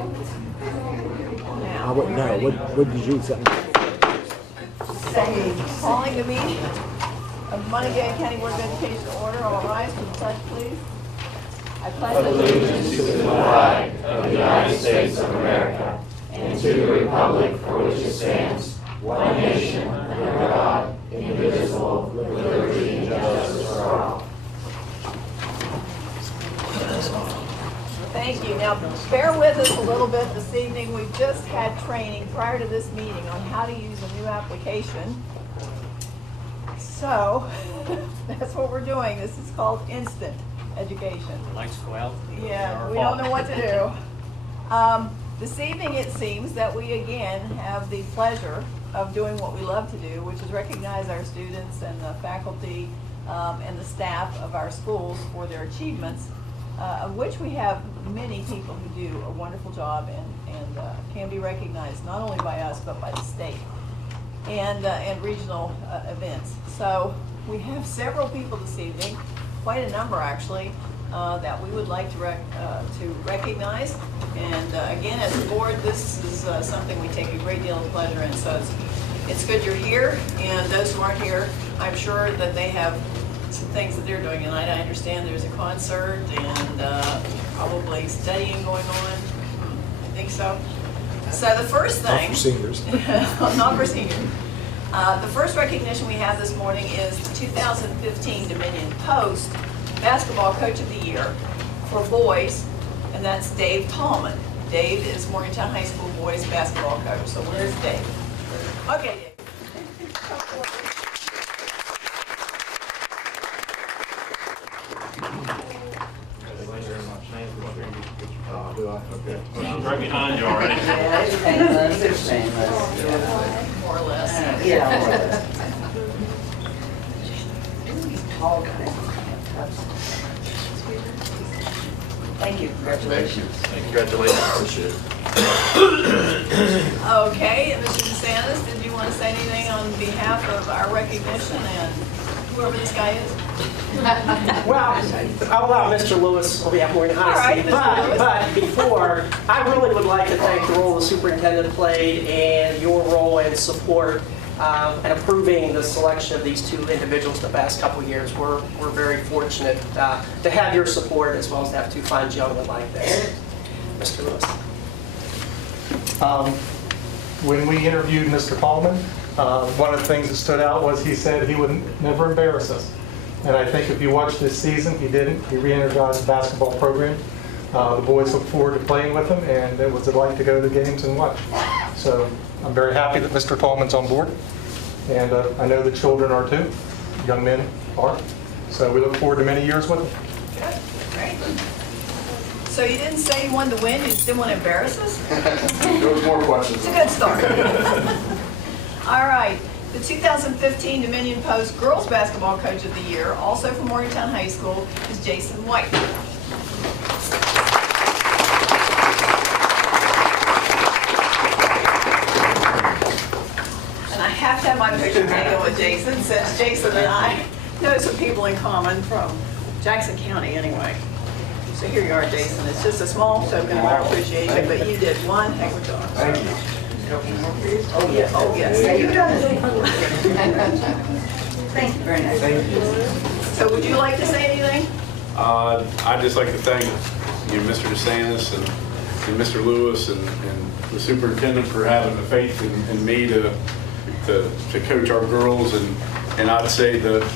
I wouldn't know. What did you say? Calling the meeting of Monongalia County Board of Education to order. All rise for the pledge, please. I pledge allegiance to the flag of the United States of America and to the republic for which it stands, one nation, under God, indivisible, with liberty and justice for all. Thank you. Now, bear with us a little bit this evening. We've just had training prior to this meeting on how to use a new application. So, that's what we're doing. This is called instant education. The lights go out. Yeah, we don't know what to do. This evening, it seems that we again have the pleasure of doing what we love to do, which is recognize our students and the faculty and the staff of our schools for their achievements, of which we have many people who do a wonderful job and can be recognized not only by us but by the state and regional events. So we have several people this evening, quite a number actually, that we would like to recognize. And again, as a board, this is something we take a great deal of pleasure in. So it's good you're here, and those who aren't here, I'm sure that they have some things that they're doing tonight. I understand there's a concert and probably studying going on. I think so. So the first thing... Not for seniors. Not for seniors. The first recognition we have this morning is the 2015 Dominion Post Basketball Coach of the Year for boys, and that's Dave Tallman. Dave is Morgantown High School boys basketball coach. So where's Dave? Okay, Dave. Right behind you already. Yeah, it's painless, it's painless. More or less. Yeah, more or less. These tall guys. Thank you, congratulations. Congratulations. Appreciate it. Okay, and Mr. DeSantis, did you want to say anything on behalf of our recognition and whoever this guy is? Well, I'll allow Mr. Lewis on behalf of Morgan High All right, Mr. Lewis. but before, I really would like to thank the role the superintendent played and your role and support in approving the selection of these two individuals the past couple of years. We're very fortunate to have your support as well as to have two fine gentlemen like this. Mr. Lewis. When we interviewed Mr. Tallman, one of the things that stood out was he said he would never embarrass us. And I think if you watch this season, he didn't. He re-energized the basketball program. The boys look forward to playing with him, and it was a delight to go to the games and watch. So I'm very happy that Mr. Tallman's on board, and I know the children are too. Young men are. So we look forward to many years with him. Good, great. So you didn't say you wanted to win, you just didn't want to embarrass us? There was more questions. It's a good start. All right. The 2015 Dominion Post Girls Basketball Coach of the Year, also from Morgantown High School, is Jason White. And I have to have my picture taken with Jason, since Jason and I know some people in common from Jackson County anyway. So here you are, Jason. It's just a small token of our appreciation, but you did one heck of a job. Thank you. Oh, yes. Oh, yes. Yeah, you've done it. Thank you very much. Thank you. So would you like to say anything? I'd just like to thank Mr. DeSantis and Mr. Lewis and the superintendent for having the faith in me to coach our girls. And I'd say that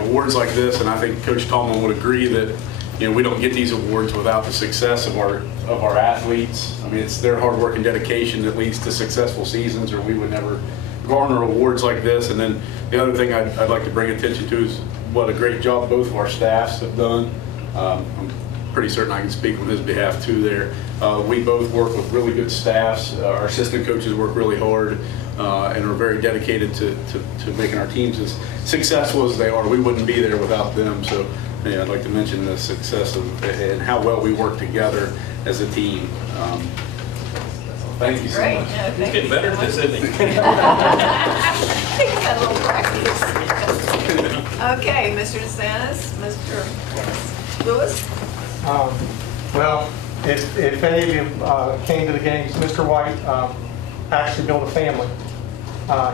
awards like this, and I think Coach Tallman would agree that we don't get these awards without the success of our athletes. I mean, it's their hard work and dedication that leads to successful seasons, or we would never garner awards like this. And then the other thing I'd like to bring attention to is what a great job both of our staffs have done. I'm pretty certain I can speak on his behalf too there. We both work with really good staffs. Our assistant coaches work really hard and are very dedicated to making our teams as successful as they are. We wouldn't be there without them. So yeah, I'd like to mention the success and how well we work together as a team. Thank you so Great. much. Yeah, He's getting better at this, isn't he? I think he's had a little practice. Okay, Mr. DeSantis, Mr. Lewis. Well, if any of you came to the games, Mr. White actually built a family.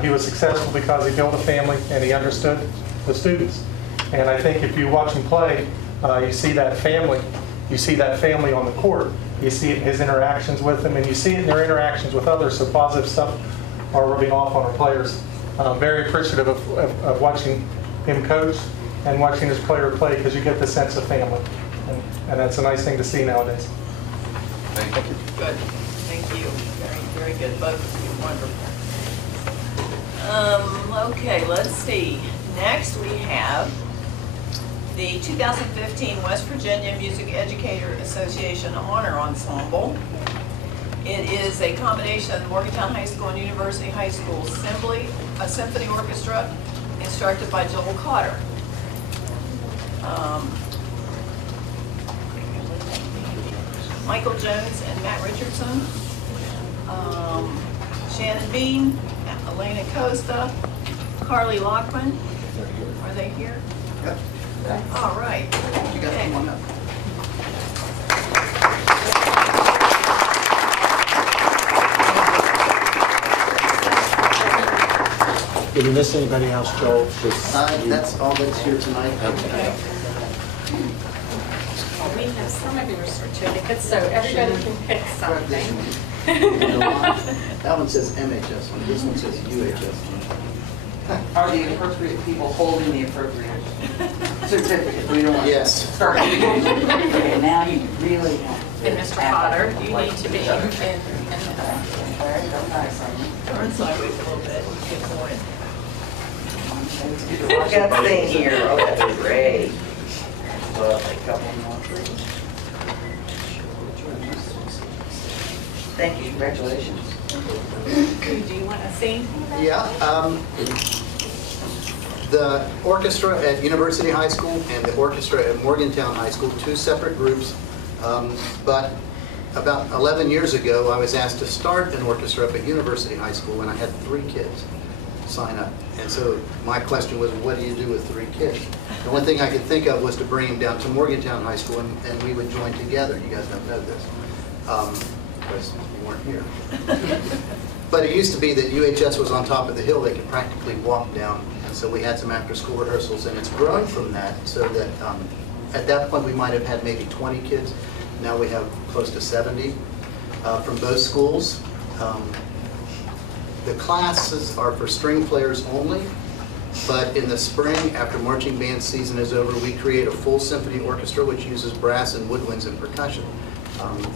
He was successful because he built a family and he understood the students. And I think if you watch him play, you see that family. You see that family on the court. You see it in his interactions with them, and you see it in their interactions with others. So positive stuff are rubbing off on our players. Very appreciative of watching him coach and watching his player play, because you get the sense of family. And that's a nice thing to see nowadays. Thank you. Good. Thank you. Very, very good. Both of you. Wonderful. Okay, let's see. Next we have the 2015 West Virginia Music Educator Association Honor Ensemble. It is a combination of Morgantown High School and University High School Symphony Orchestra, instructed by Joel Cotter. Michael Jones and Matt Richardson, Shannon Bean, Elena Costa, Carly Lockman. Are they here? Yep. All right. You got Okay. one up. Did we miss anybody else, Joel? That's all that's here tonight. Okay. We have some of your certificates, so everybody can pick something. That one says MHS, this one says UHS. Are the appropriate people holding the appropriate certificate? We don't want to Yes. start. Okay, now you really want. And Mr. Potter, you need to be in All right, that's nice. Turn sideways a little bit. Get going. I got a thing here. Oh, that's great. A couple more, please. Thank you, congratulations. Do you want to sing? Yeah, the orchestra at University High School and the orchestra at Morgantown High School, two separate groups. But about 11 years ago, I was asked to start an orchestra up at University High School, and I had 3 kids sign up. And so my question was, what do you do with 3 kids? The one thing I could think of was to bring them down to Morgantown High School, and we would join together. You guys don't know this, because you weren't here. But it used to be that UHS was on top of the hill. They could practically walk down. And so we had some after-school rehearsals, and it's grown from that, so that at that point we might have had maybe 20 kids. Now we have close to 70 from both schools. The classes are for string players only, but in the spring, after marching band season is over, we create a full symphony orchestra which uses brass and woodwinds and percussion.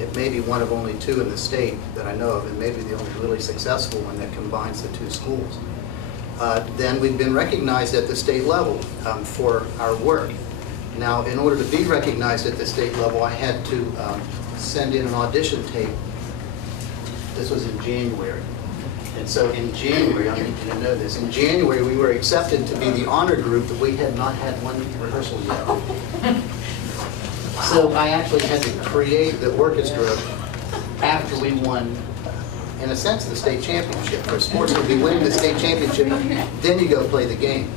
It may be one of only 2 in the state that I know of, and maybe the only really successful one that combines the 2 schools. Then we've been recognized at the state level for our work. Now, in order to be recognized at the state level, I had to send in an audition tape. This was in January. And so in January, I need you to know this, in January we were accepted to be the honor group, but we had not had one rehearsal yet. So I actually had to create the orchestra after we won, in a sense, the state championship. For sports, if you win the state championship, then you go play the game.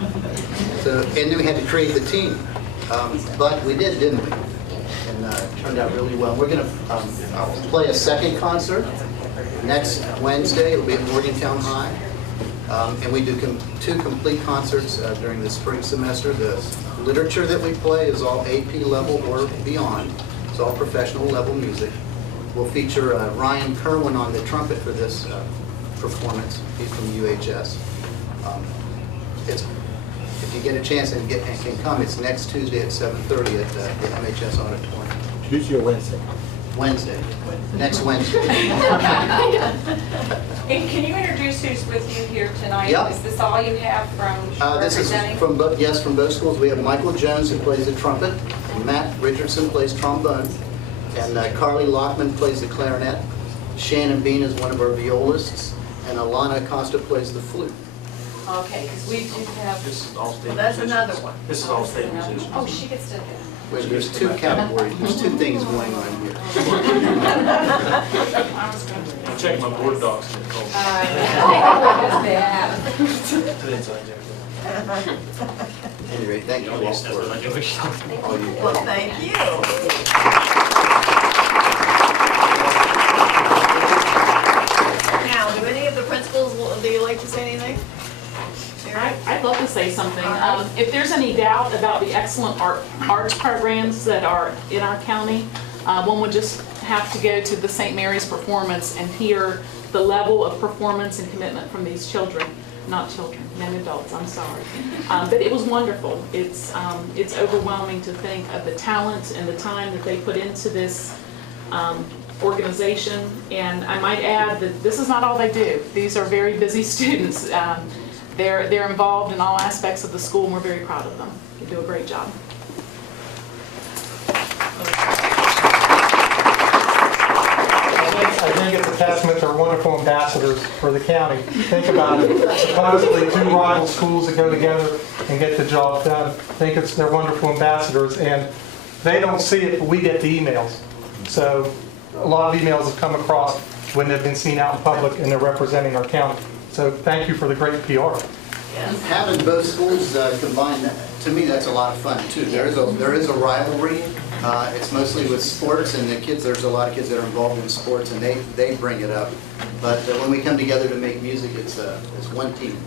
So, and then we had to create the team. But we did, didn't we? And it turned out really well. We're going to play a second concert next Wednesday. It'll be at Morgantown High. And we do 2 complete concerts during the spring semester. The literature that we play is all AP level or beyond. It's all professional level music. We'll feature Ryan Kerwin on the trumpet for this performance. He's from UHS. If you get a chance and can come, it's next Tuesday at 7:30 at the MHS Auditorium. Tuesday or Wednesday? Wednesday. Next Wednesday. And can you introduce who's with you here tonight? Yep. Is this all you have from This is representing? from both schools. We have Michael Jones, who plays the trumpet, and Matt Richardson plays trombone, and Carly Lockman plays the clarinet. Shannon Bean is one of our violists, and Alana Acosta plays the flute. Okay, because we do have. This is all state Well, that's musicians. another one. This is all state musicians. Oh, she gets to do. There's 2 categories. There's 2 things going on here. I was going to. I'm checking my board docs. and it's all- Anyway, thank you all That's what I for do. all you. Well, thank you. If there's any doubt about the excellent arts programs that are in our county, one would just have to go to the St. Mary's performance and hear the level of performance and commitment from these children. Not children, young adults, I'm sorry. But it was wonderful. It's overwhelming to think of the talent and the time that they put into this organization. And I might add that this is not all they do. These are very busy students. They're involved in all aspects of the school, and we're very proud of them. They do a great job. I think it's a testament to our wonderful ambassadors for the county. Think about it. Supposedly two rival schools that go together and get the job done. I think they're wonderful ambassadors, and they don't see it, but we get the emails. So a lot of emails have come across when they've been seen out in public and they're representing our county. So thank you for the great PR. Having both schools combined, to me, that's a lot of fun too. There is a rivalry. It's mostly with sports, and the kids. There's a lot of kids that are involved in sports, and they bring it up. But when we come together to make music, it's one team.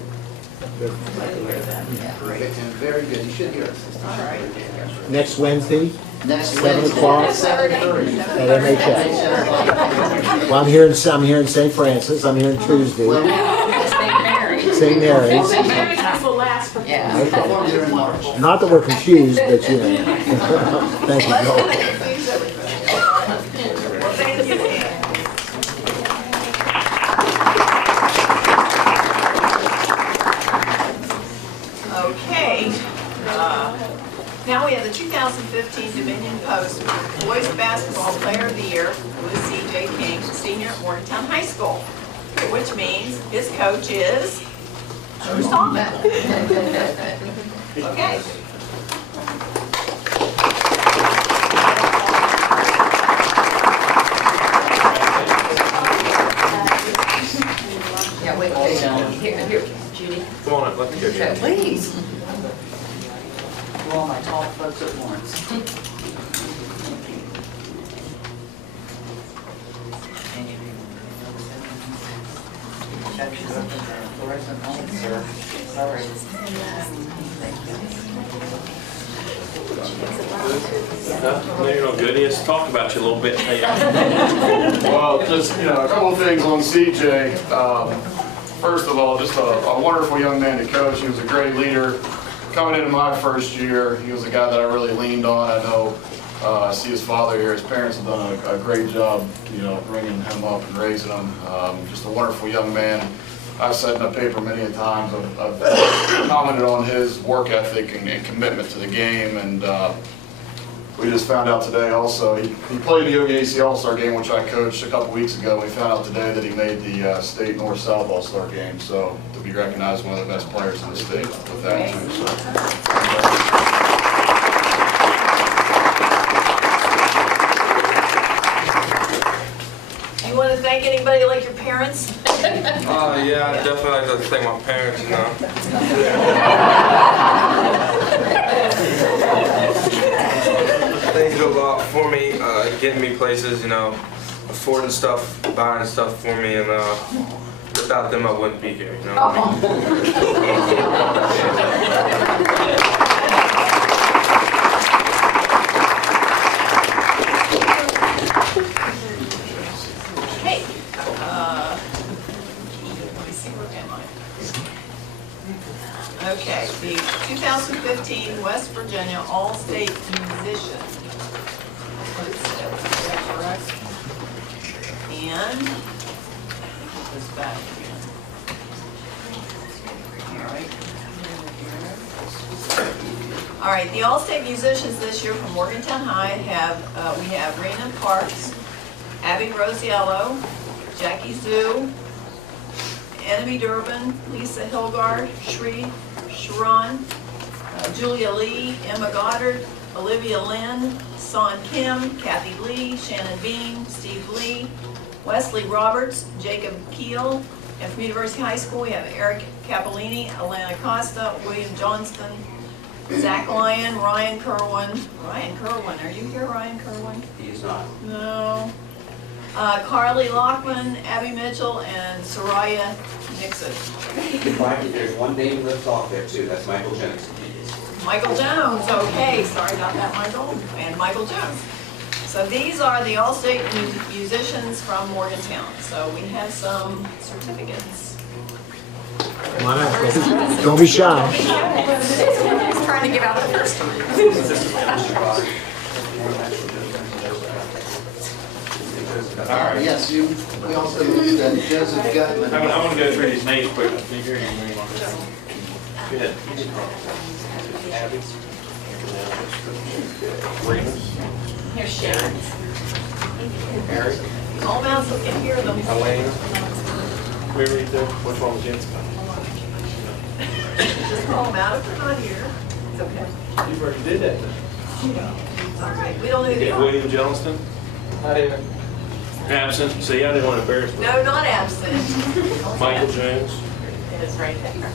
Glad to hear that. Yeah, great. And very good. You should hear us. All right. Next Wednesday, Next 7 Wednesday, o'clock 7:30. at MHS. Well, I'm here in St. Francis. I'm here on Tuesday. St. Mary. St. Mary's. St. Mary's is the last performance. Yeah. Perform here in March. Not that we're confused, but you know. Thank you, Joel. Well, thank you. Okay. Now we have the 2015 Dominion Post Boys Basketball Player of the Year with C.J. King, senior at Morgantown High School, which means his coach is Coach Thomas. Okay. Yeah, wait, here, Judy. Come on up, let's go. Yeah, please. All my tall folks at once. Fluorescent light, sir. Sorry. No, you're not good. Let's talk about you a little bit. Well, just, a couple of things on CJ. First of all, just a wonderful young man to coach. He was a great leader. Coming into my first year, he was a guy that I really leaned on. I know, I see his father here. His parents have done a great job, bringing him up and raising him. Just a wonderful young man. I've said in the paper many a times, I've commented on his work ethic and commitment to the game, and we just found out today also, he played the OGAC All-Star game, which I coached a couple weeks ago. We found out today that he made the state North-South All-Star game, so to be recognized as one of the best players in the state with that too. So. You want to thank anybody like your parents? Yeah, I definitely like to thank my parents, They did a lot for me, getting me places, affording stuff, buying stuff for me, and without them I wouldn't be here, Hey, let me see, where am I? Okay, the 2015 West Virginia All-State Musician. Is that correct? And this back again. All right, the All-State musicians this year from Morgantown High we have Raina Parks, Abby Rosiello, Jackie Zhu, Enemy Durbin, Lisa Hilgard, Shri Sharon, Julia Lee, Emma Goddard, Olivia Lynn, Son Kim, Kathy Lee, Shannon Bean, Steve Lee, Wesley Roberts, Jacob Keel, and from University High School we have Eric Capolini, Alana Costa, William Johnston, Zach Lyon, Ryan Kerwin. Ryan Kerwin, are you here, Ryan Kerwin? He is not. No. Carly Lockman, Abby Mitchell, and Soraya Nixon. There's one name left off there too, that's Michael Jennings. Michael Jones, okay, sorry about that, Michael, and Michael Jones. So these are the All-State musicians from Morgantown. So we have some certificates. Come on up. Don't be shy. He's trying to get out the first time. Yes, we also moved Joseph Gutman. I'm gonna go through these names quick. Can you hear your name on this? Good. Abby. Remus. Here's Sharon. Eric. All mouths can hear them. Elaine. We read them. Which one was Jen's? Just call them out if they're not here. It's okay. You already did that. It's all right. We don't know who they Yeah, are. William Johnston. Not even. Absent. See, I didn't want to embarrass him. No, not absent. Michael Jones. It is right there.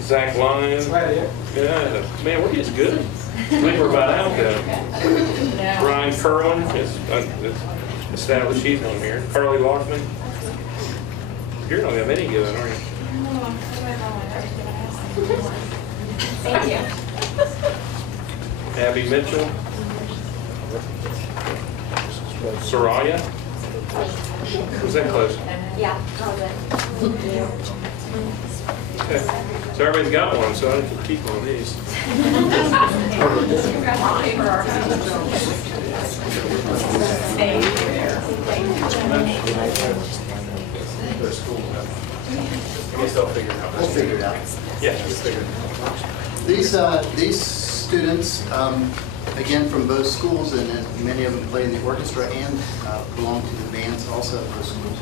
Zach Lyons. Right here. Yeah, man, we're just good. I think we're about out there. Brian Kerwin is established, he's on here. Carly Lockman. You're not gonna have any good, are you? Thank you. Abby Mitchell. Soraya. Was that close? Yeah, Okay. So everybody's got one, so I can keep one of these. I guess they'll figure it out. We'll figure it out. Yeah, we'll figure it out. These students, again, from both schools, and many of them play in the orchestra and belong to the bands also at those schools.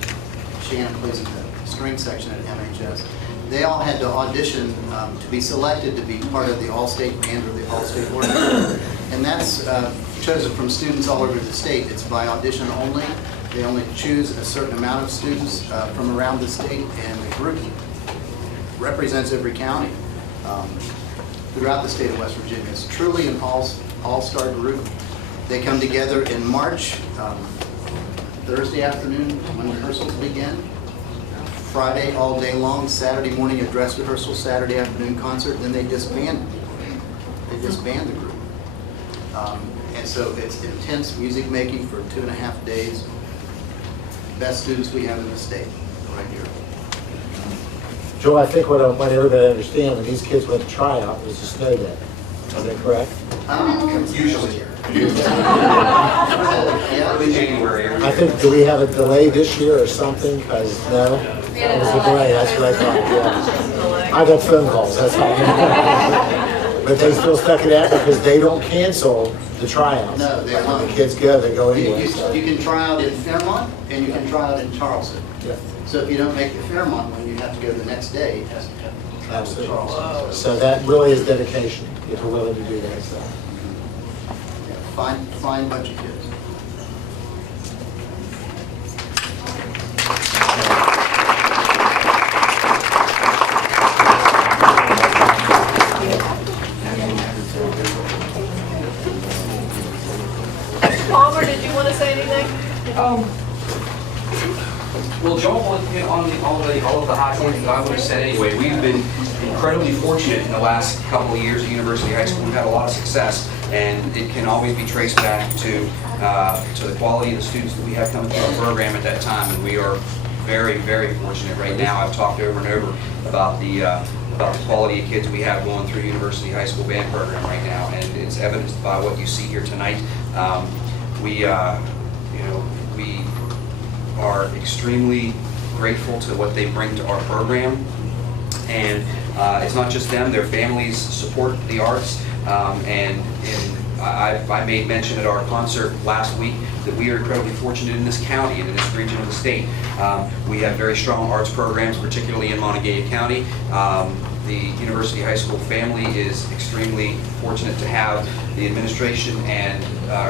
Shannon plays in the string section at MHS. They all had to audition to be selected to be part of the All-State Band or the All-State Orchestra. And that's chosen from students all over the state. It's by audition only. They only choose a certain amount of students from around the state, and the group represents every county throughout the state of West Virginia. It's truly an all-star group. They come together in March, Thursday afternoon when rehearsals begin, Friday all day long, Saturday morning a dress rehearsal, Saturday afternoon concert, then they disband. They disband the group. And so it's intense music making for 2.5 days. Best students we have in the state, right here. Joe, I think what I want everybody to understand, when these kids went to tryout, it was a snow day. Is that correct? Usually. Early January. I think, do we have a delay this year or something? Because, no? It was a delay, that's what I thought, yeah. I got phone calls, that's all. But they still stuck it out because they don't cancel the tryouts. No, they Like, when don't. the kids go, they go You anyway. so. can try out in Fairmont, and you can try out in Charleston. Yeah. So if you don't make the Fairmont one, you have to go the next day, it has to come to Absolutely. Charleston. So that really is dedication, if we're willing to do that, so. Yeah, fine bunch of kids. Palmer, did you want to say anything? Well, Joe, all of the high points that I would have said anyway. We've been incredibly fortunate in the last couple of years at University High School. We've had a lot of success, and it can always be traced back to the quality of the students that we have coming through our program at that time. And we are very, very fortunate right now. I've talked over and over about the quality of kids we have going through University High School band program right now, and it's evidenced by what you see here tonight. We are extremely grateful to what they bring to our program, and it's not just them, their families support the arts, and I made mention at our concert last week that we are incredibly fortunate in this county and in this region of the state. We have very strong arts programs, particularly in Monongalia County. The University High School family is extremely fortunate to have the administration and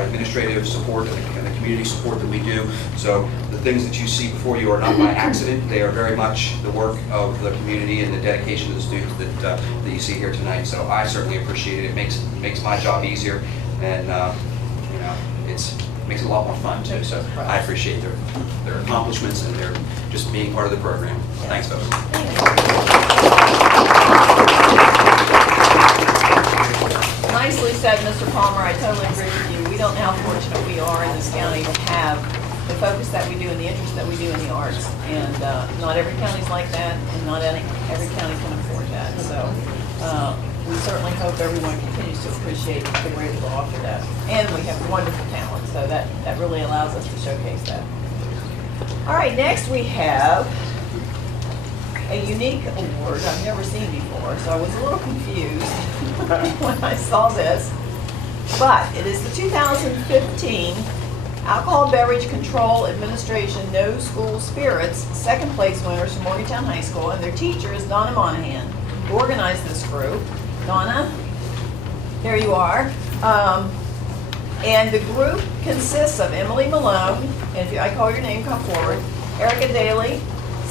administrative support and the community support that we do. So the things that you see before you are not by accident. They are very much the work of the community and the dedication of the students that you see here tonight. So I certainly appreciate it. It makes my job easier, and it's makes it a lot more fun too. So I appreciate their accomplishments and their just being part of the program. Thanks, folks. Nicely said, Mr. Palmer. I totally agree with you. We don't know how fortunate we are in this county to have the focus that we do and the interest that we do in the arts. And not every county's like that, and not every county can afford that. So we certainly hope everyone continues to appreciate that we're able to offer that. And we have wonderful talent, so that really allows us to showcase that. All right, next we have a unique award I've never seen before, so I was a little confused when I saw this. But it is the 2015 Alcohol Beverage Control Administration No School Spirits second place winners from Morgantown High School, and their teacher is Donna Monahan, who organized this group. Donna, there you are. And the group consists of Emily Malone, and if I call your name, come forward, Erica Daly,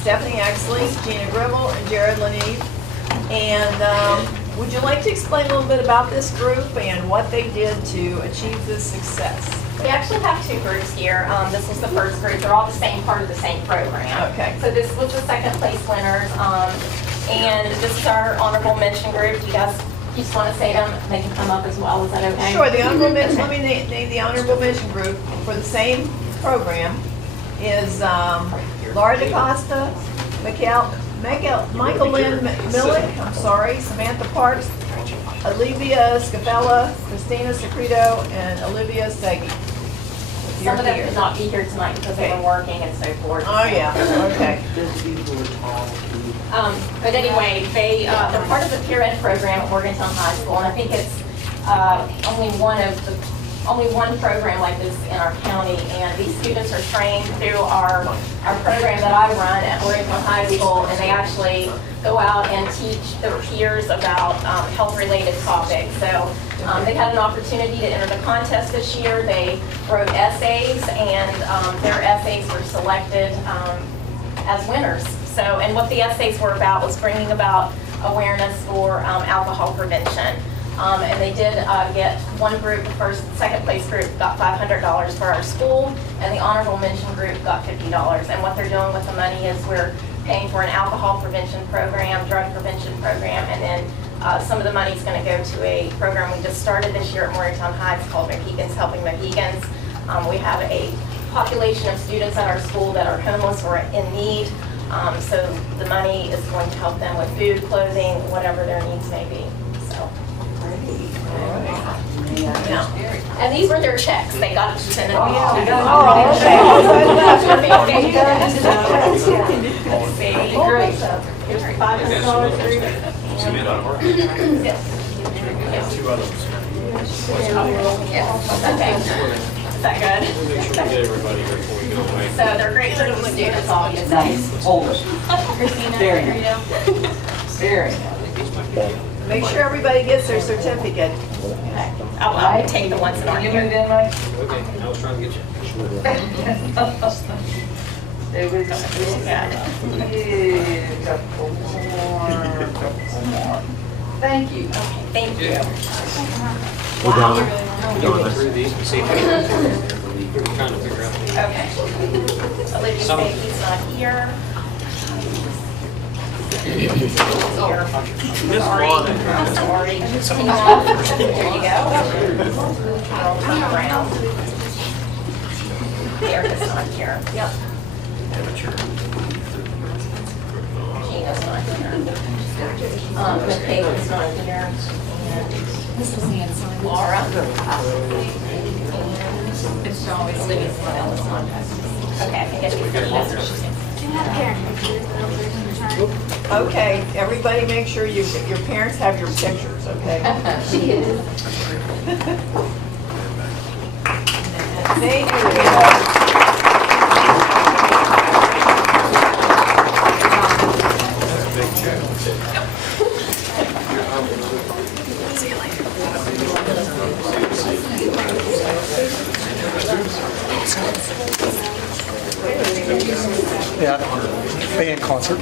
Stephanie Exley, Gina Gribble, and Jared Leneve. And would you like to explain a little bit about this group and what they did to achieve this success? We actually have two groups here. This was the first group. They're all the same part of the same program. Okay. So this was the second place winners. And this is our honorable mention group. You guys just want to say them? They can come up as well. Is that okay? Sure. The honorable mention, let me name the honorable mention group for the same program is Laura DaCosta, Michael Lynn Millick, I'm sorry, Samantha Parks, Olivia Scafella, Christina Secreto, and Olivia Segi. Some of them could not be here tonight because they were working and so forth. Oh, yeah, okay. But anyway, they're part of the Peer Ed program at Morgantown High School, and I think it's only one program like this in our county, and these students are trained through our program that I run at Morgantown High School, and they actually go out and teach their peers about health-related topics. So they had an opportunity to enter the contest this year. They wrote essays, and their essays were selected as winners. So, and what the essays were about was bringing about awareness for alcohol prevention. And they did get one group, the second place group got $500 for our school, and the honorable mention group got $50. And what they're doing with the money is we're paying for an alcohol prevention program, drug prevention program, and then some of the money is going to go to a program we just started this year at Morgantown High. It's called Mohegans Helping Mohegans. We have a population of students at our school that are homeless or in need. So the money is going to help them with food, clothing, whatever their needs may be. So. Yeah. And these were their checks. They got sent in. Oh, okay. Great. Here's $500 for you. Yes. Two others. Yes. Okay. Is that good? We'll make sure we get everybody here before we go away. So they're great for the students, obviously. Christina, Very here you go. Very. Make sure everybody gets their certificate. Okay. I'll take the ones that aren't You here. moved in, Mike? Okay, I was trying to get you. There we go. Yeah. Yeah, couple more. Thank you. Okay, thank you. We're done. Going through these and see if we can kind of figure out. Okay. Olivia Fahy's not here. Sorry. I'm sorry. There you go. Brown. Erica's not here. Yep. Gina's not here. McCabe's not here. And Laura. It's always Olivia's not here. Okay, I think I should put Okay, everybody make sure your parents have your pictures, okay? She is. Thank you. See you later. Yeah, band concert.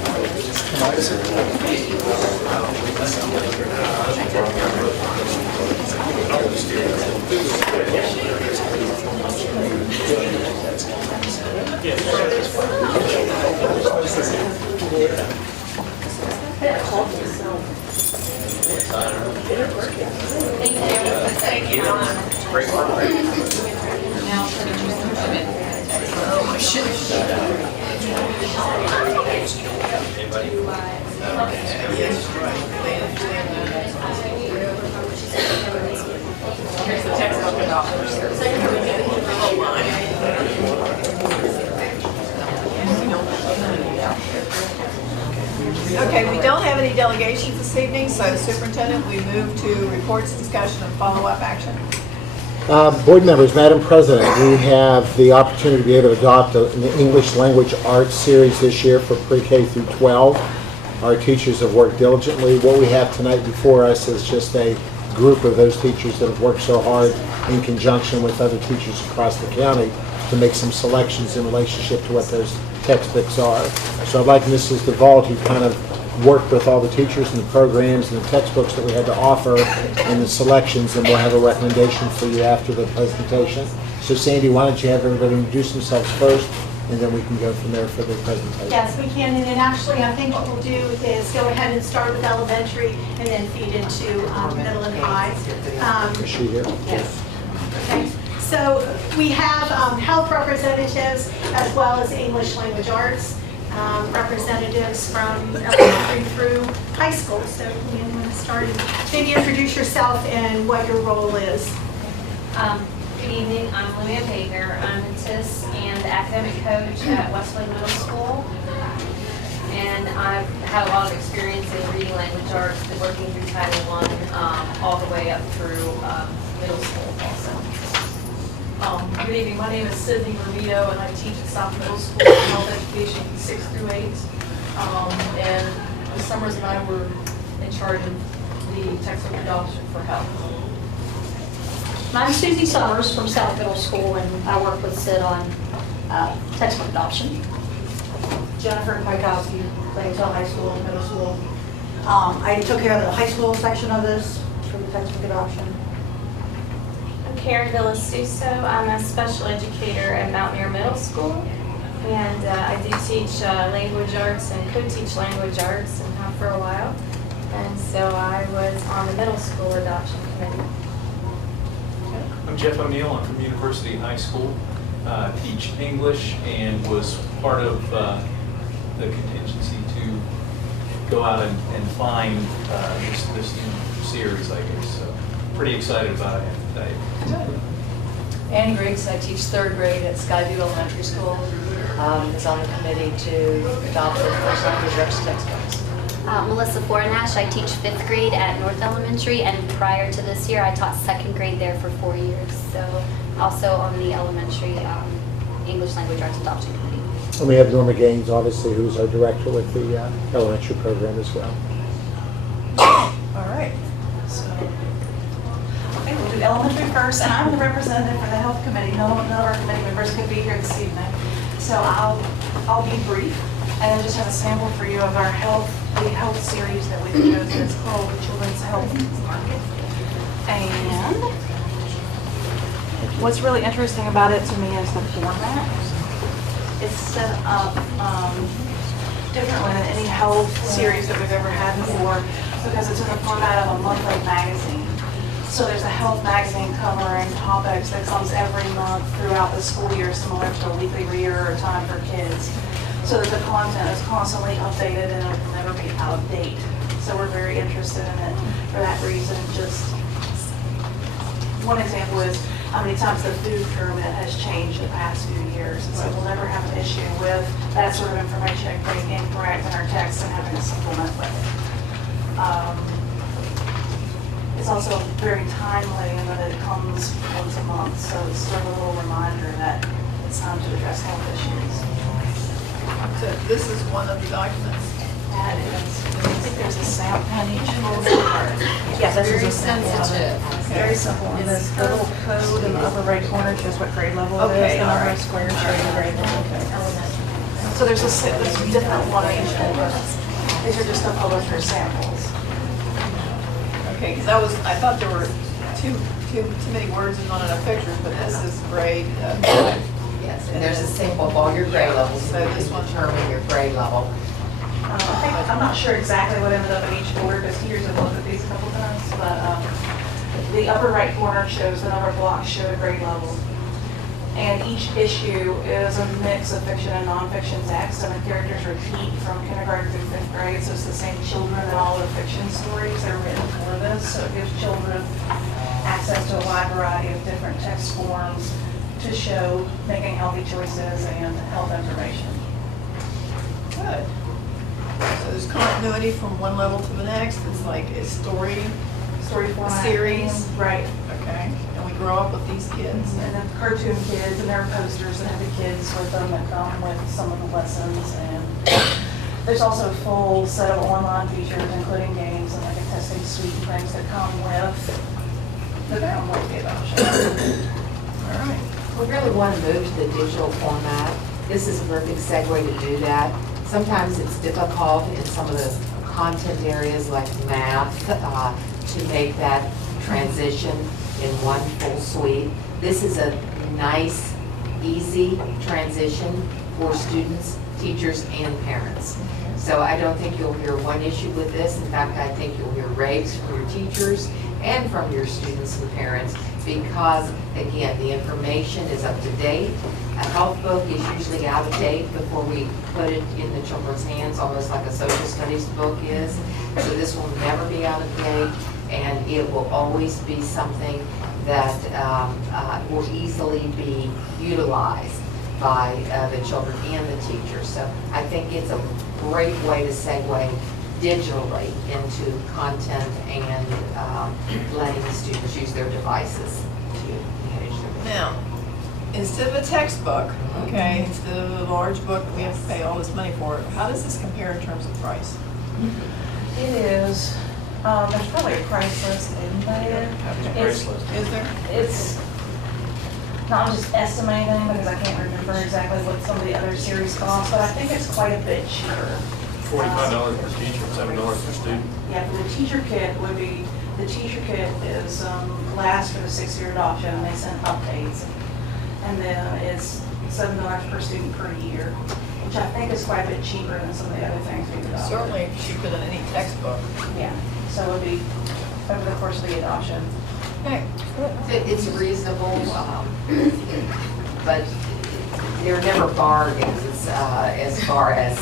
Thank you. Great program. Here's the textbook adopters. Okay, we don't have any delegations this evening, so Superintendent, we move to reports, discussion, and follow-up action. Board members, Madam President, we have the opportunity to be able to adopt an English language arts series this year for pre-K through 12. Our teachers have worked diligently. What we have tonight before us is just a group of those teachers that have worked so hard in conjunction with other teachers across the county to make some selections in relationship to what those textbooks are. So I'd like Mrs. DeVault, who kind of worked with all the teachers and the programs and the textbooks that we had to offer and the selections, and we'll have a recommendation for you after the presentation. So Sandy, why don't you have everybody introduce themselves first, and then we can go from there for the presentation. Yes, we can, and then actually I think what we'll do is go ahead and start with elementary and then feed into middle and high. Is she here? Yes. Okay. So we have health representatives as well as English language arts representatives from elementary through high school. So you want to start and maybe introduce yourself and what your role is. Good evening, I'm Olivia Baker. I'm the TIS and the academic coach at Westlake Middle School. And I've had a lot of experience in reading language arts, been working through Title I all the way up through middle school also. Good evening, my name is Sydney Romito and I teach at South Middle School in health education 6 through 8. And Summers and I were in charge of the textbook adoption for health. I'm Susie Summers from South Middle School, and I work with Sid on textbook adoption. Jennifer Pikowski, Plainville High School and Middle School. I took care of the high school section of this for the textbook adoption. I'm Karen Villasuso. I'm a special educator at Mountaineer Middle School. And I do teach language arts and co-teach language arts and have for a while. And so I was on the middle school adoption committee. I'm Jeff O'Neill. I'm from University High School. Teach English and was part of the contingency to go out and find this new series, I guess. So pretty excited about it today. Annie Griggs, I teach 3rd grade at Skyview Elementary School. Is on the committee to adopt the English language arts textbooks. Melissa Fornash, I teach 5th grade at North Elementary, and prior to this year I taught 2nd grade there for 4 years. So also on the elementary English language arts adoption committee. And we have Norma Gaines, obviously, who's our director with the elementary program as well. All right. So, Okay, we'll do elementary first, and I'm the representative for the health committee. None of our committee members could be here this evening. So I'll be brief, and I just have a sample for you of our the health series that we've chosen. It's called Children's Health Market. And what's really interesting about it to me is the format. It's set up differently than any health series that we've ever had before because it's in the format of a monthly magazine. So there's a health magazine covering topics that comes every month throughout the school year, similar to a weekly reader or Time for Kids. So that the content is constantly updated and it will never be out of date. So we're very interested in it for that reason. Just one example is how many times the food pyramid has changed the past few years. So we'll never have an issue with that sort of information being incorrect in our text and having to supplement with it. It's also very timely in that it comes once a month, so it's sort of a little reminder that it's time to address health issues. So this is one of the documents. That is, I think there's a sample on each. Yeah, this is a sample. Very simple. And this little code in the upper right corner shows what grade level it is. The number of squares show the grade level. So there's a different one in each folder. These are just the publisher samples. Okay, because I thought there were too many words and not enough pictures, but this is grade. Yes, and there's a sample of all your grade levels, so this will determine your grade level. I'm not sure exactly what ended up in each folder because teachers have looked at these a couple times, but the upper right corner shows the number of blocks show a grade level. And each issue is a mix of fiction and nonfiction text, and the characters repeat from kindergarten through 5th grade, so it's the same children and all the fiction stories that are written for this, so it gives children access to a wide variety of different text forms to show making healthy choices and health information. Good. So there's continuity from one level to the next. It's like a story format. series. Right. Okay. And we grow up with these kids. And then cartoon kids, and there are posters that have the kids with them that come with some of the lessons. And there's also a full set of online features, including games and like a testing suite and things that come with the adoption. All right. We really want to move to the digital format. This is a perfect segue to do that. Sometimes it's difficult in some of the content areas like math to make that transition in one full suite. This is a nice, easy transition for students, teachers, and parents. So I don't think you'll hear one issue with this. In fact, I think you'll hear raves from your teachers and from your students and parents because, again, the information is up to date. A health book is usually out of date before we put it in the children's hands, almost like a social studies book is. So this will never be out of date, and it will always be something that will easily be utilized by the children and the teachers. So I think it's a great way to segue digitally into content and letting the students use their devices to manage their. Now, instead of a textbook, okay, instead of a large book that we have to pay all this money for, how does this compare in terms of price? It is, there's probably a price list in there. Is there? It's not just estimating because I can't remember exactly what some of the other series cost, but I think it's quite a bit cheaper. $45 per teacher, $7 per student. Yeah, for the teacher kit would be, the teacher kit is lasts for the 6-year adoption, and they send updates. And then it's $7 per student per year, which I think is quite a bit cheaper than some of the other things we've adopted. Certainly cheaper than any textbook. Yeah, so it would be over the course of the adoption. Okay, It's reasonable, but there are never bargains as far as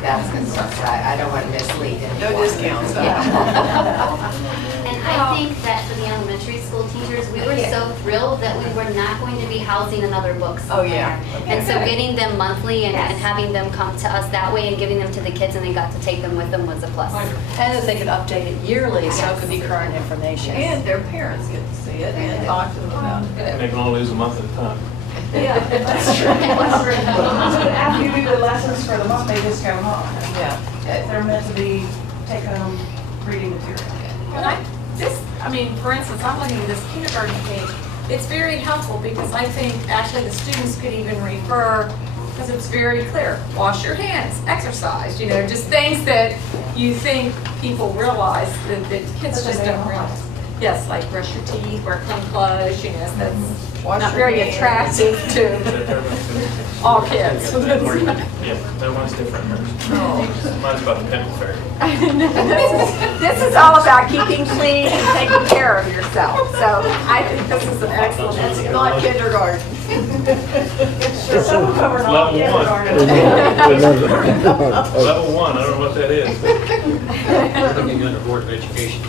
that's concerned. I don't want to mislead anyone. No discounts. And I think that for the elementary school teachers, we were so thrilled that we were not going to be housing another book somewhere. Oh, yeah. And so getting them monthly and having them come to us that way and giving them to the kids and they got to take them with them was a plus. And that they could update it yearly, so it could be current information. And their parents get to see it and talk to them about it. And they can only lose a month at a time. Yeah, that's true. After you do the lessons for the month, they just go home. Yeah. They're meant to be take-home reading material. I mean, for instance, I'm looking at this kindergarten page. It's very helpful because I think actually the students could even refer, because it's very clear, wash your hands, exercise, just things that you think people realize that kids just don't realize. Yes, like brush your teeth, wear clean clothes, that's not very attractive to all kids. Yeah, that one's different. Mine's about the pimple fairy. This is all about keeping clean and taking care of yourself. So I think this is an excellent. It's not kindergarten. Some of them are not Level one. kindergarten. Level 1, I don't know what that is. I think you're under Board of Education.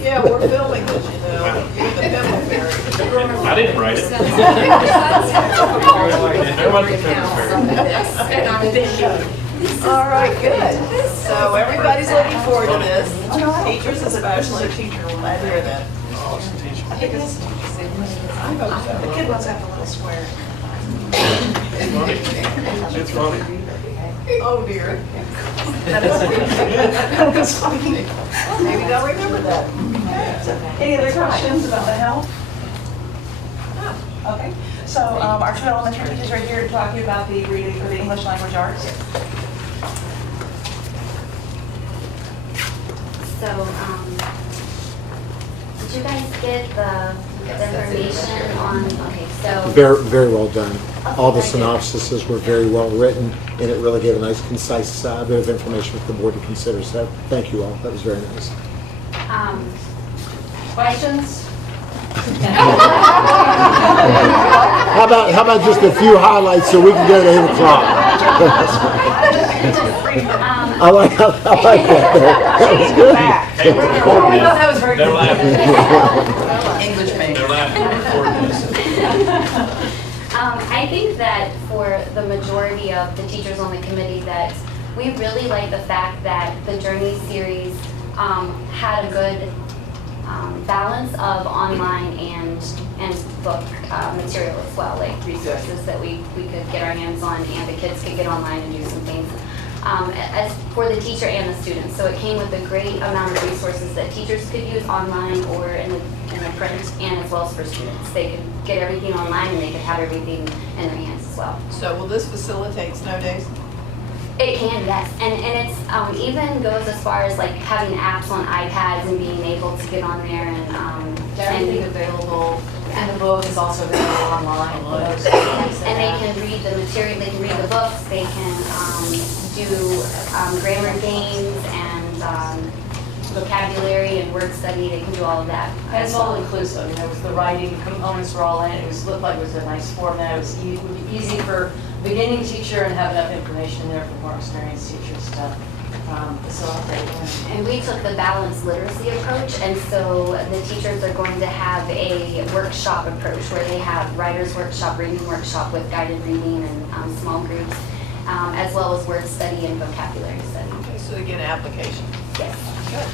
Yeah, we're filming this, You're the pimple fairy. I didn't write it. I want the pimple fairy. All right, good. So everybody's looking forward to this. Teachers especially. I hear that. I think it's, I hope so. the kid ones have a little square. It's funny. Oh dear. That is funny. Maybe they'll remember that. Any other questions about the health? Okay, so our two elementary teachers are here to talk to you about the reading for the English language arts. So, did you guys get the information on, okay, so. Very, very well done. All the synopsises were very well written, and it really gave a nice, concise bit of information for the board to consider. So thank you all. That was very nice. Questions? How about just a few highlights so we can go to 8 o'clock? I like that. That was good. That was very good. English major. I think that for the majority of the teachers on the committee that we really like the fact that the Journey series had a good balance of online and book material as well, like resources that we could get our hands on and the kids could get online and do some things. As for the teacher and the students. So it came with a great amount of resources that teachers could use online or in the print, and as well as for students. They could get everything online and they could have everything in their hands as well. So will this facilitate snow days? It can, yes. And it's even goes as far as like having apps on iPads and being able to get on there and everything available. And the book is also available online. And they can read the material, they can read the books, they can do grammar games and vocabulary and word study. They can do all of that. And it's all inclusive. You know, the writing components were all in. It looked like it was a nice format. It would be easy for a beginning teacher and have enough information there for more experienced teachers to facilitate. And we took the balanced literacy approach, and so the teachers are going to have a workshop approach where they have writer's workshop, reading workshop with guided reading and small groups, as well as word study and vocabulary study. Okay, so they get an application. Yes. Good.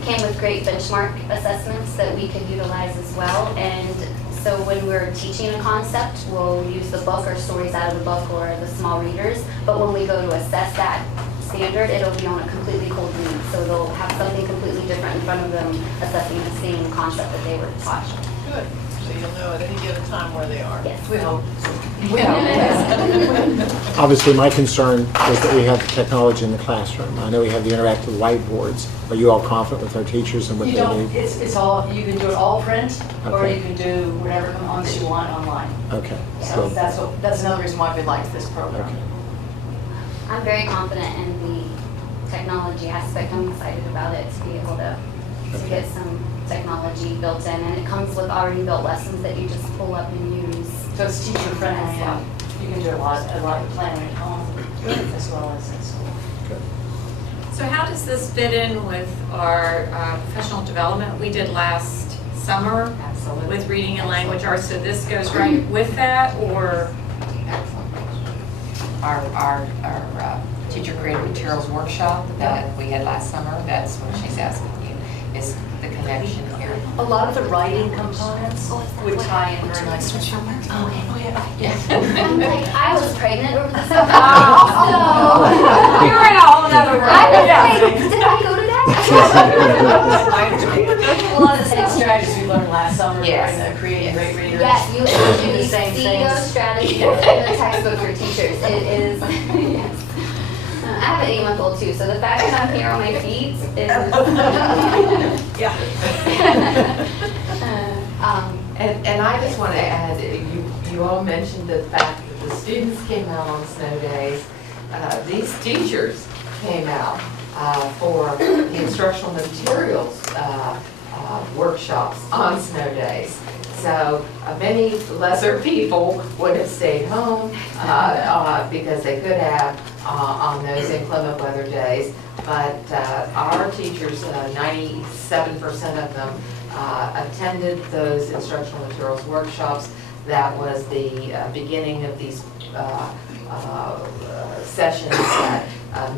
It came with great benchmark assessments that we could utilize as well, and so when we're teaching a concept, we'll use the book or stories out of the book or the small readers, but when we go to assess that standard, it'll be on a completely cold read, so they'll have something completely different in front of them assessing the same concept that they were taught. Good. So you'll know at any given time where they are. Yes. We hope. Obviously, my concern is that we have the technology in the classroom. I know we have the interactive whiteboards. Are you all confident with our teachers and what You they don't, need? it's all, you can do it all print, or Okay. you can do whatever components you want online. Okay. So that's another reason why we liked this program. Okay. I'm very confident in the technology aspect. I'm excited about it, to be able to get some technology built in, and it comes with already built lessons that you just pull up and use. So it's teacher friendly. As well. You can do a lot of planning at home as well as in school. So how does this fit in with our professional development we did last summer? Absolutely. With reading and language arts? So this goes right with that, or? Our teacher created materials workshop that we had last summer, that's what she's asking you, is the connection here. A lot of the writing components would tie in very nicely. Oh, yeah. Yes. I'm like, I was pregnant over the summer. You're in a whole other world. I was like, did I go to that? A lot of the same strategies we learned last summer, Yes. creating great readers. Yes, you do the introduce same CEO things. strategy in the textbook for teachers. It is, yes. I have an 8-month-old too, so the fact that I'm here on my feet is. Yeah. And I just want to add, you all mentioned the fact that the students came out on snow days. These teachers came out for the instructional materials workshops on snow days. So many lesser people would have stayed home because they could have on those inclement weather days. But our teachers, 97% of them attended those instructional materials workshops. That was the beginning of these sessions that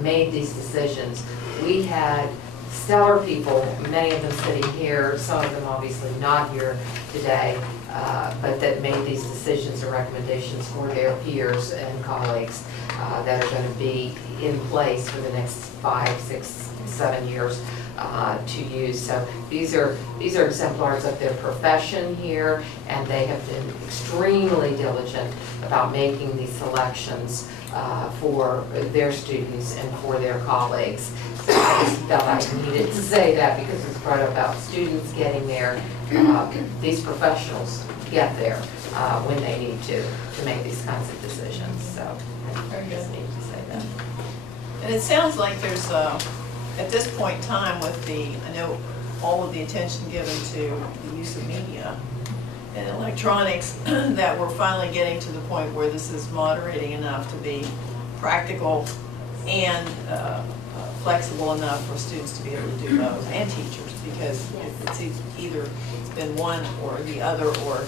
made these decisions. We had stellar people, many of them sitting here, some of them obviously not here today, but that made these decisions or recommendations for their peers and colleagues that are going to be in place for the next 5, 6, 7 years to use. So these are exemplars of their profession here, and they have been extremely diligent about making these selections for their students and for their colleagues. So I just felt I needed to say that because it's brought about students getting there, these professionals get there when they need to make these kinds of decisions. So I just need to say that. And it sounds like there's, at this point in time with I know all of the attention given to the use of media and electronics, that we're finally getting to the point where this is moderating enough to be practical and flexible enough for students to be able to do both, and teachers, because it's either it's been one or the other, or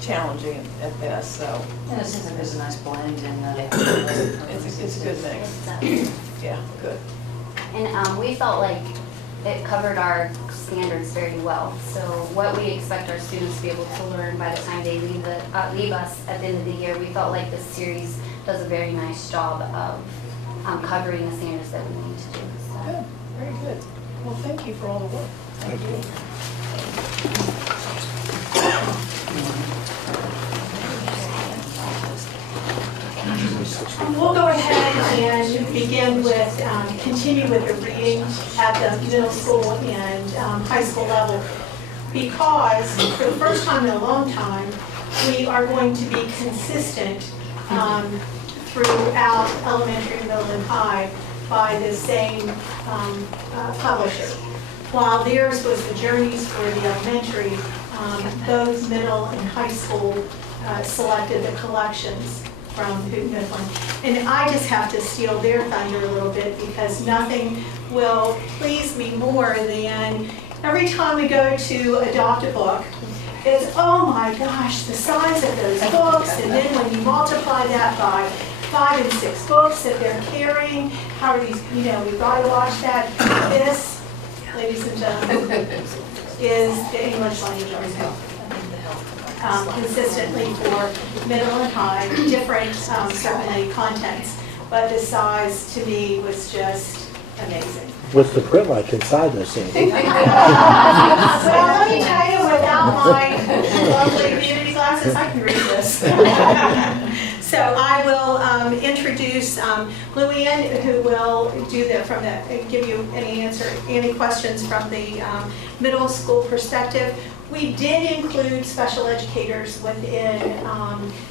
challenging at best. So And it seems like there's a nice blend in it's a good thing. Yeah, good. And we felt like it covered our standards very well. So what we expect our students to be able to learn by the time they leave us at the end of the year, we felt like this series does a very nice job of covering the standards that we need to do. So. Good, very good. Well, thank you for all the work. Thank We'll go ahead and begin with, continue with the reading at the middle school and high school level, because for the first time in a long time, we are going to be consistent throughout elementary, middle, and high by the same publisher. While theirs was the Journeys for the elementary, both middle and high school selected the collections from Houghton Mifflin. And I just have to steal their thunder a little bit, because nothing will please me more than every time we go to adopt a book, it's, oh my gosh, the size of those books, and then when you multiply that by 5 and 6 books that they're carrying, how are these, we've got to watch that. This, ladies and gentlemen, is the English language arts. Consistently for middle and high, different certainly contents, but the size to me was just amazing. What's the print like inside those things? Well, let me tell you, without my lovely beauty glasses, I can read this. So I will introduce Luann, who will do give you any questions from the middle school perspective. We did include special educators within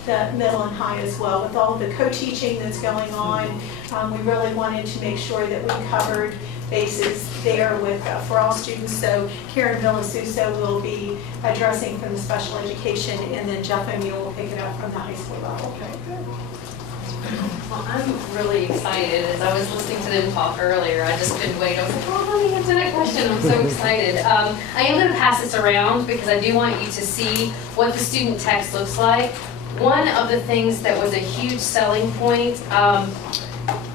the middle and high as well. With all the co-teaching that's going on, we really wanted to make sure that we covered bases there for all students. So Karen Villasuso will be addressing from the special education, and then Jeff O'Neill will pick it up from the high school level. Okay, good. Well, I'm really excited. As I was listening to them talk earlier, I just couldn't wait. I was like, oh, let me answer that question. I'm so excited. I am going to pass this around because I do want you to see what the student text looks like. One of the things that was a huge selling point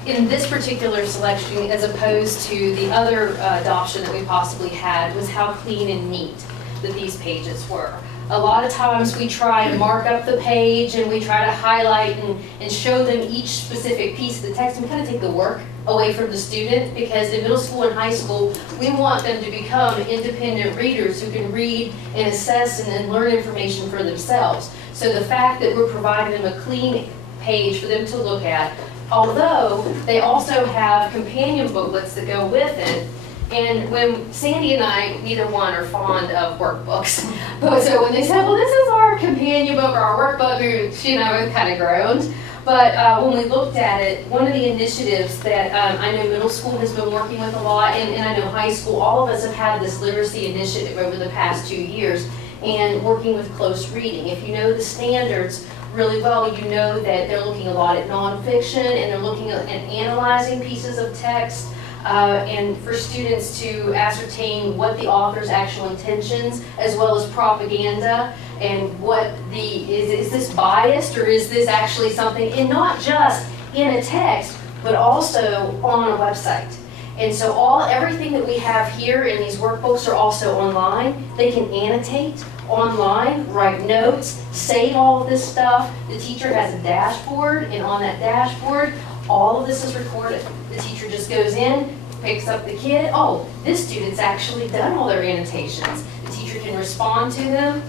in this particular selection, as opposed to the other adoption that we possibly had, was how clean and neat that these pages were. A lot of times we try to mark up the page and we try to highlight and show them each specific piece of the text, and kind of take the work away from the student, because in middle school and high school we want them to become independent readers who can read and assess and then learn information for themselves. So the fact that we're providing them a clean page for them to look at, although they also have companion booklets that go with it. And when Sandy and I, neither one are fond of workbooks. But so when they said, well, this is our companion book or our workbook, we kind of groaned. But when we looked at it, one of the initiatives that I know middle school has been working with a lot, and I know high school, all of us have had this literacy initiative over the past 2 years, and working with close reading. If you know the standards really well, you know that they're looking a lot at nonfiction, and they're looking at analyzing pieces of text. And for students to ascertain what the author's actual intentions, as well as propaganda, and what is this biased, or is this actually something, and not just in a text, but also on a website. And so everything that we have here in these workbooks are also online. They can annotate online, write notes, save all of this stuff. The teacher has a dashboard, and on that dashboard, all of this is recorded. The teacher just goes in, picks up the kid. Oh, this student's actually done all their annotations. The teacher can respond to them.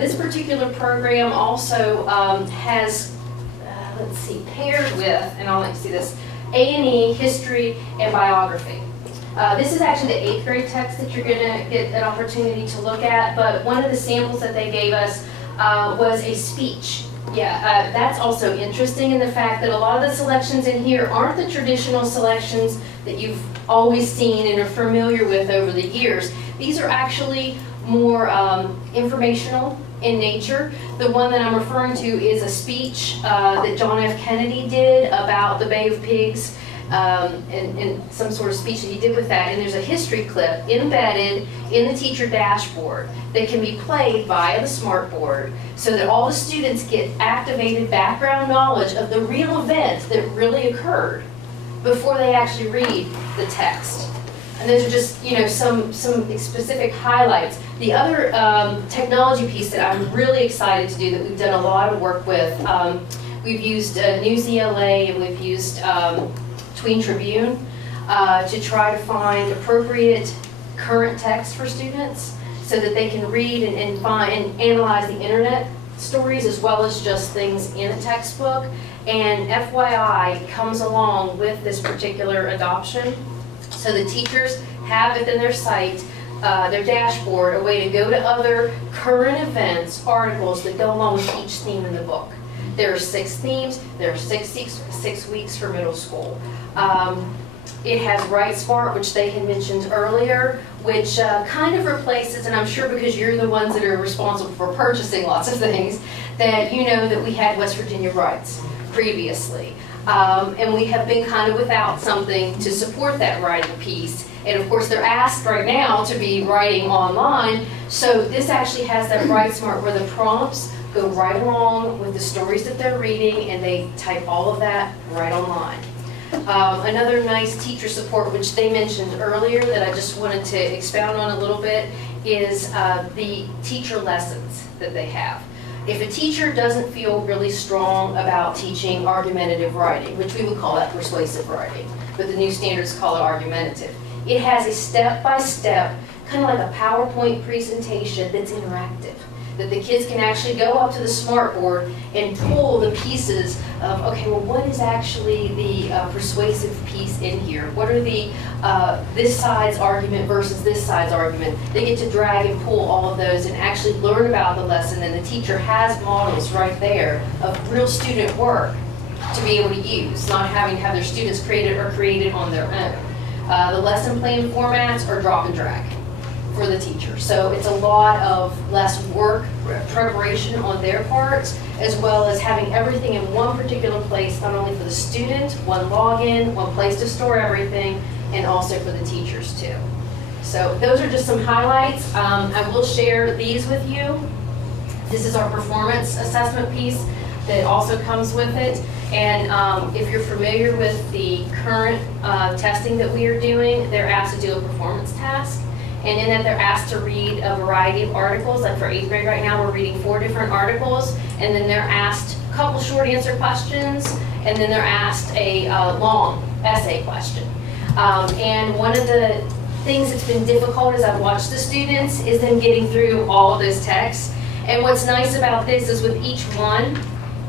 This particular program also has, paired with, and I'll let you see this, A&E, history, and biography. This is actually the 8th grade text that you're going to get an opportunity to look at, but one of the samples that they gave us was a speech. Yeah, that's also interesting in the fact that a lot of the selections in here aren't the traditional selections that you've always seen and are familiar with over the years. These are actually more informational in nature. The one that I'm referring to is a speech that John F. Kennedy did about the Bay of Pigs, and some sort of speech that he did with that. And there's a history clip embedded in the teacher dashboard that can be played via the smartboard so that all the students get activated background knowledge of the real event that really occurred before they actually read the text. And those are just, you know, some specific highlights. The other technology piece that I'm really excited to do that we've done a lot of work with, we've used News ELA and we've used Tween Tribune to try to find appropriate current text for students so that they can read and find and analyze the internet stories as well as just things in a textbook. And FYI comes along with this particular adoption. So the teachers have within their site, their dashboard, a way to go to other current events, articles that go along with each theme in the book. There are 6 themes, there are 6 weeks for middle school. It has Write Smart, which they had mentioned earlier, which kind of replaces, and I'm sure because you're the ones that are responsible for purchasing lots of things, that you know that we had West Virginia Writes previously. And we have been kind of without something to support that writing piece. And of course, they're asked right now to be writing online. So this actually has that Write Smart where the prompts go right along with the stories that they're reading, and they type all of that right online. Another nice teacher support, which they mentioned earlier that I just wanted to expound on a little bit, is the teacher lessons that they have. If a teacher doesn't feel really strong about teaching argumentative writing, which we would call that persuasive writing, but the new standards call it argumentative, it has a step-by-step, kind of like a PowerPoint presentation that's interactive, that the kids can actually go up to the smartboard and pull the pieces of, okay, well, what is actually the persuasive piece in here? What are the this side's argument versus this side's argument? They get to drag and pull all of those and actually learn about the lesson, and the teacher has models right there of real student work to be able to use, not having to have their students created on their own. The lesson plan formats are drop and drag for the teacher. So it's a lot of less work, preparation on their part, as well as having everything in one particular place, not only for the student, one login, one place to store everything, and also for the teachers too. So those are just some highlights. I will share these with you. This is our performance assessment piece that also comes with it. And if you're familiar with the current testing that we are doing, they're asked to do a performance task. And in that, they're asked to read a variety of articles. Like for 8th grade right now, we're reading 4 different articles. And then they're asked a couple short answer questions. And then they're asked a long essay question. And one of the things that's been difficult as I've watched the students is them getting through all of those texts. And what's nice about this is with each one,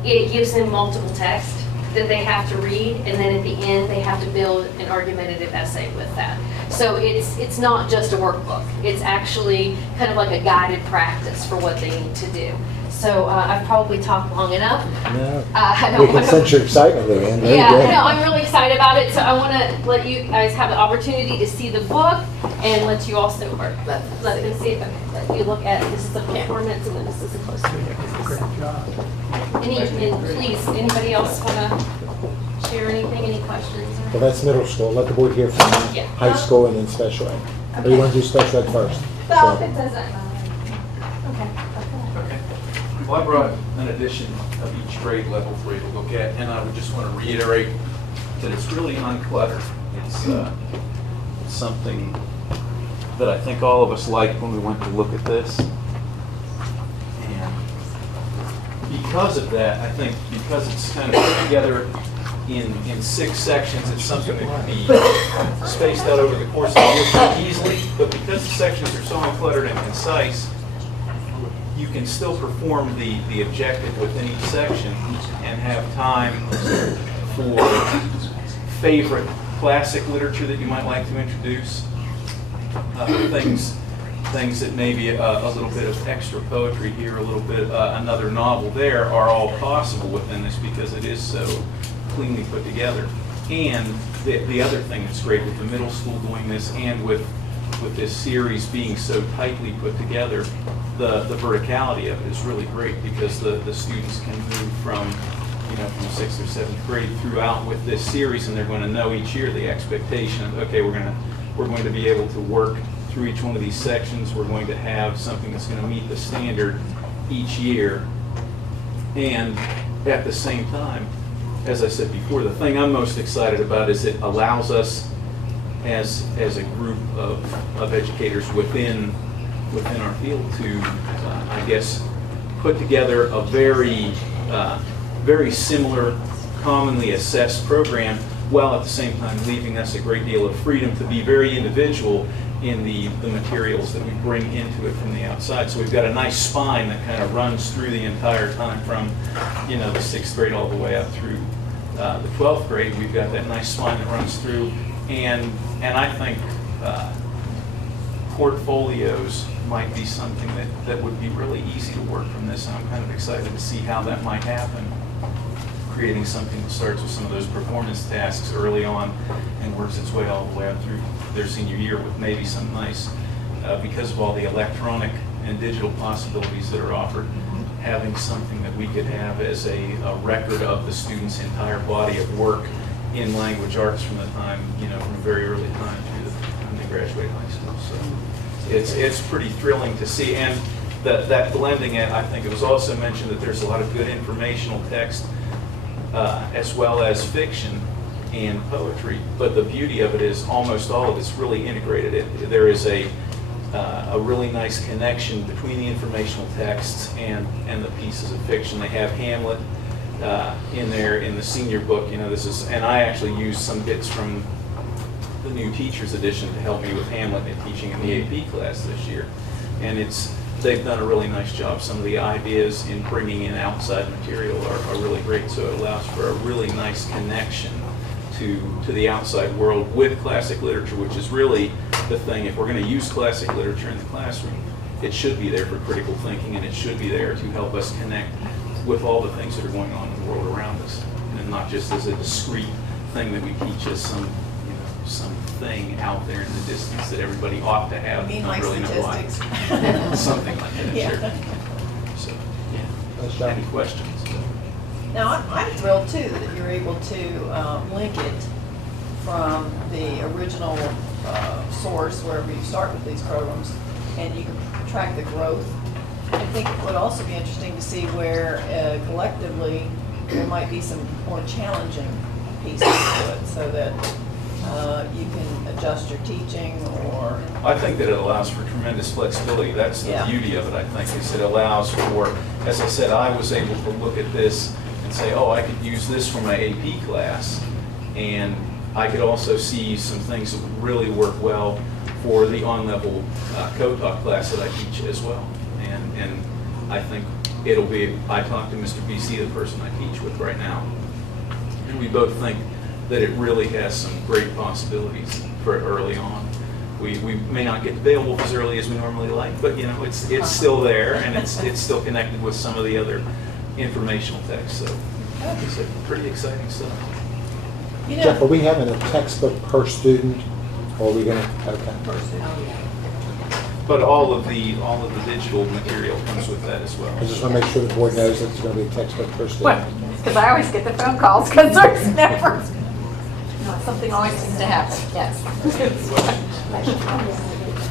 it gives them multiple text that they have to read, and then at the end they have to build an argumentative essay with that. So it's not just a workbook. It's actually kind of like a guided practice for what they need to do. So I've probably talked long enough. No. We can sense your excitement, Luann. Yeah, no, I'm really excited about it. So I want to let you guys have the opportunity to see the book and let you also let them see it. Okay, let you look at it. This is the performance, and then this is the close reader. Great job. And please, anybody else want to share anything? Any questions? Well, that's middle school. Let the board hear from you. Yeah. High school and then special ed. Or you want to do special ed first? Well, So- it doesn't matter. Okay. Okay. Well, I brought an edition of each grade level for you to look at, and I would just want to reiterate that it's really uncluttered. It's something that I think all of us liked when we went to look at this. And because of that, I think because it's kind of put together in 6 sections, it's something that can be spaced out over the course of the year pretty easily, but because the sections are so uncluttered and concise, you can still perform the objective within each section and have time for favorite classic literature that you might like to introduce, things that maybe a little bit of extra poetry here, a little bit another novel there, are all possible within this because it is so cleanly put together. And the other thing that's great with the middle school doing this and with this series being so tightly put together, the verticality of it is really great because the students can move from 6th or 7th grade throughout with this series, and they're going to know each year the expectation of, okay, we're going to be able to work through each one of these sections. We're going to have something that's going to meet the standard each year. And at the same time, as I said before, the thing I'm most excited about is it allows us as a group of educators within our field to, I guess, put together a very similar, commonly assessed program, while at the same time leaving us a great deal of freedom to be very individual in the materials that we bring into it from the outside. So we've got a nice spine that kind of runs through the entire time from, the 6th grade all the way up through the 12th grade. We've got that nice spine that runs through, and I think portfolios might be something that would be really easy to work from this, and I'm kind of excited to see how that might happen. Creating something that starts with some of those performance tasks early on and works its way all the way up through their senior year with maybe some nice, because of all the electronic and digital possibilities that are offered, having something that we could have as a record of the student's entire body of work in language arts from the time, from a very early time through the time they graduate high school. So it's pretty thrilling to see. And that blending it, I think it was also mentioned that there's a lot of good informational text as well as fiction and poetry, but the beauty of it is almost all of it's really integrated. There is a really nice connection between the informational texts and the pieces of fiction. They have Hamlet in there in the senior book. And I actually used some bits from the new teacher's edition to help me with Hamlet and teaching in the AP class this year. And they've done a really nice job. Some of the ideas in bringing in outside material are really great, so it allows for a really nice connection to the outside world with classic literature, which is really the thing. If we're going to use classic literature in the classroom, it should be there for critical thinking, and it should be there to help us connect with all the things that are going on in the world around us, and not just as a discrete thing that we teach as something out there in the distance that everybody ought to have. You mean like really statistics? Know why. Something like that, yeah. Sure. So, yeah. Any questions? Now, I'm thrilled too that you're able to link it from the original source, wherever you start with these programs, and you can track the growth. I think it would also be interesting to see where collectively there might be some more challenging pieces to it, so that you can adjust your teaching or... I think that it allows for tremendous flexibility. That's the beauty of it, I think, is it allows for, as I said, I was able to look at this and say, oh, I could use this for my AP class, and I could also see some things that would really work well for the on-level co-talk class that I teach as well. And I think it'll be, I talked to Mr. BC, the person I teach with right now, and we both think that it really has some great possibilities for early on. We may not get to Beowulf as early as we normally like, but it's still there, and it's still connected with some of the other informational texts. So it's pretty exciting stuff. Jeff, are we having a textbook per student, or are we going to? Okay. But all of the digital material comes with that as well. I just want to make sure the board knows that there's going to be a textbook per student. Well, because I always get the phone calls because there's never. Something always seems to happen. Yes.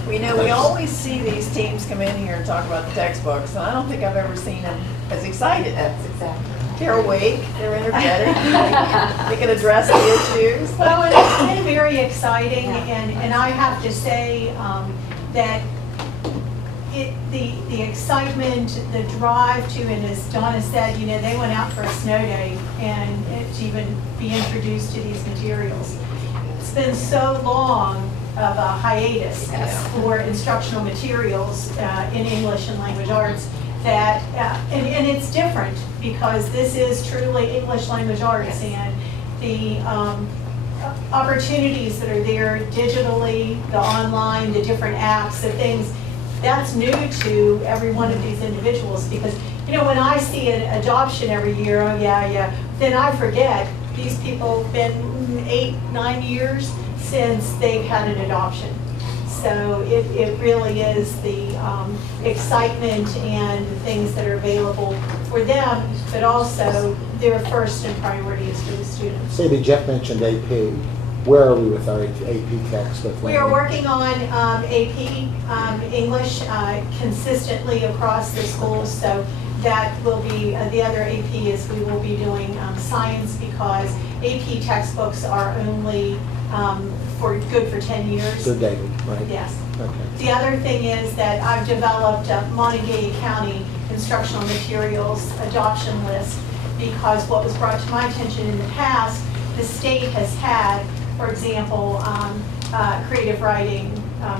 We always see these teams come in here and talk about the textbooks, and I don't think I've ever seen them as excited. That's exactly. They're awake, they're energetic, they can address the issues. Well, it's been very exciting, and I have to say that the excitement, the drive to, and as Donna said, they went out for a snow day and to even be introduced to these materials. It's been so long of a hiatus for instructional materials in English and language arts that, and it's different because this is truly English language arts, and the opportunities that are there digitally, the online, the different apps, the things, that's new to every one of these individuals because, you know, when I see an adoption every year, oh yeah, then I forget these people have been 8-9 years since they've had an adoption. So it really is the excitement and the things that are available for them, but also their first and priority is for the students. Maybe Jeff mentioned AP. Where are we with our AP text? We are working on AP English consistently across the schools, so that will be, the other AP is we will be doing science because AP textbooks are only good for 10 years. Good dated, right? Yes. Okay. The other thing is that I've developed a Monongalia County instructional materials adoption list because what was brought to my attention in the past, the state has had, for example, creative writing,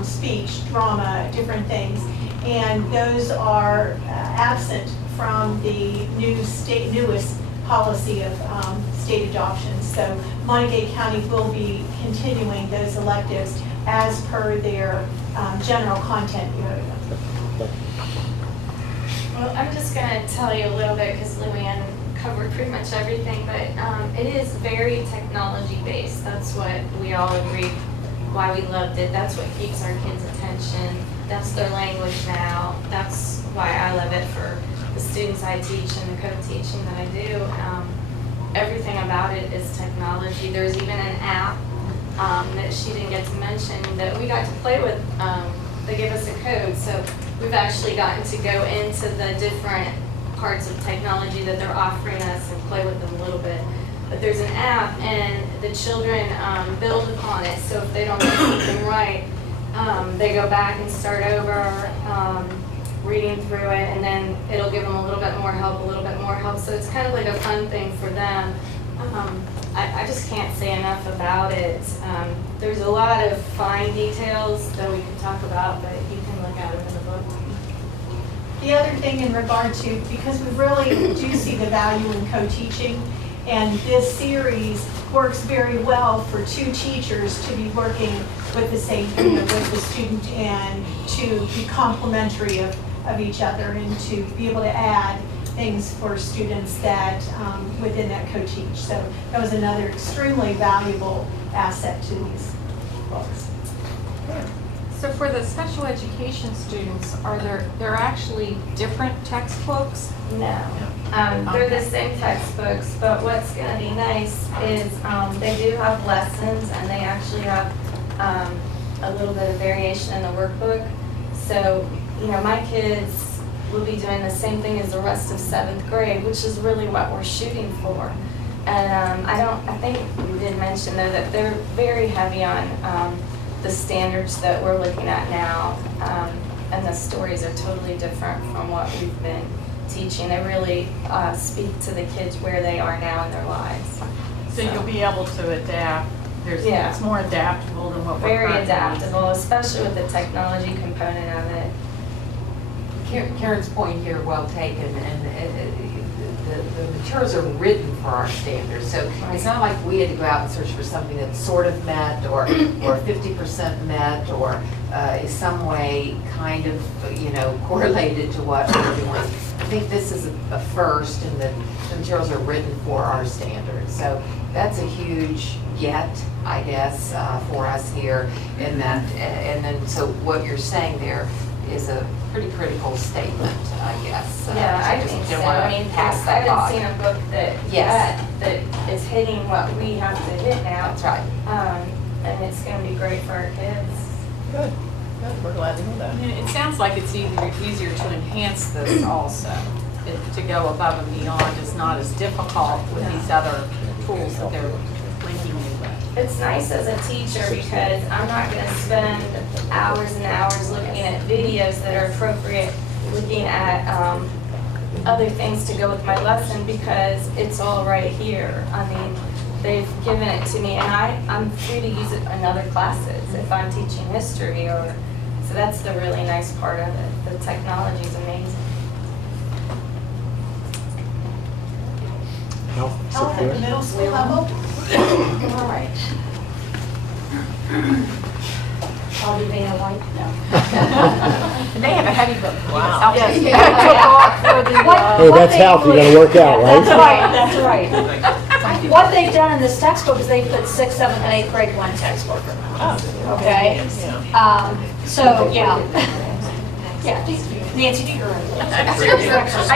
speech, drama, different things, and those are absent from the newest policy of state adoption. So Monongalia County will be continuing those electives as per their general content area. Well, I'm just going to tell you a little bit because Luann covered pretty much everything, but it is very technology based. That's what we all agree why we loved it. That's what keeps our kids' attention. That's their language now. That's why I love it for the students I teach and the co-teaching that I do. Everything about it is technology. There's even an app that she didn't get to mention that we got to play with. They gave us a code, so we've actually gotten to go into the different parts of technology that they're offering us and play with them a little bit. But there's an app and the children build upon it, so if they don't get something right, they go back and start over, reading through it, and then it'll give them a little bit more help, a little bit more help. So it's kind of like a fun thing for them. I just can't say enough about it. There's a lot of fine details that we can talk about, but you can look at them in the book. The other thing in regard to, because we really do see the value in co-teaching, and this series works very well for two teachers to be working with the same, with the student and to be complementary of each other and to be able to add things for students that within that co-teach. So that was another extremely valuable asset to these books. So for the special education students, are there actually different textbooks? No. They're the same textbooks, but what's going to be nice is they do have lessons and they actually have a little bit of variation in the workbook. So, you know, my kids will be doing the same thing as the rest of 7th grade, which is really what we're shooting for. And I think we did mention though that they're very heavy on the standards that we're looking at now, and the stories are totally different from what we've been teaching. They really speak to the kids where they are now in their lives. So you'll be able to adapt. It's more adaptable than what we're very currently adaptable, especially with the technology component of it. Karen's point here, well taken, and the materials are written for our standards. So it's not like we had to go out and search for something that's sort of met or 50% met or is some way kind of, you know, correlated to what we're doing. I think this is a first, and the materials are written for our standards. So that's a huge get, I guess, for us here. And then so what you're saying there is a pretty critical statement, I guess. Yeah, I think so. I mean, I haven't seen a book that is hitting what we have to hit now. That's right. And it's going to be great for our kids. Good. Good. We're glad to know that. It sounds like it's easier to enhance this also. To go above and beyond is not as difficult with these other tools that they're linking you with. It's nice as a teacher because I'm not going to spend hours and hours looking at videos that are appropriate, looking at other things to go with my lesson because it's all right here. I mean, they've given it to me and I'm free to use it in other classes if I'm teaching history or, so that's the really nice part of it. The technology is amazing. Health at the middle school level? All right. I'll be Vanna White. And they have a heavy book. Wow. Yes. Hey, that's healthy, you're gonna work out, right? That's right, that's right. What they've done in this textbook is they've put 6th, 7th, and 8th grade one textbook. Okay? So, yeah. Yeah, Nancy, do your I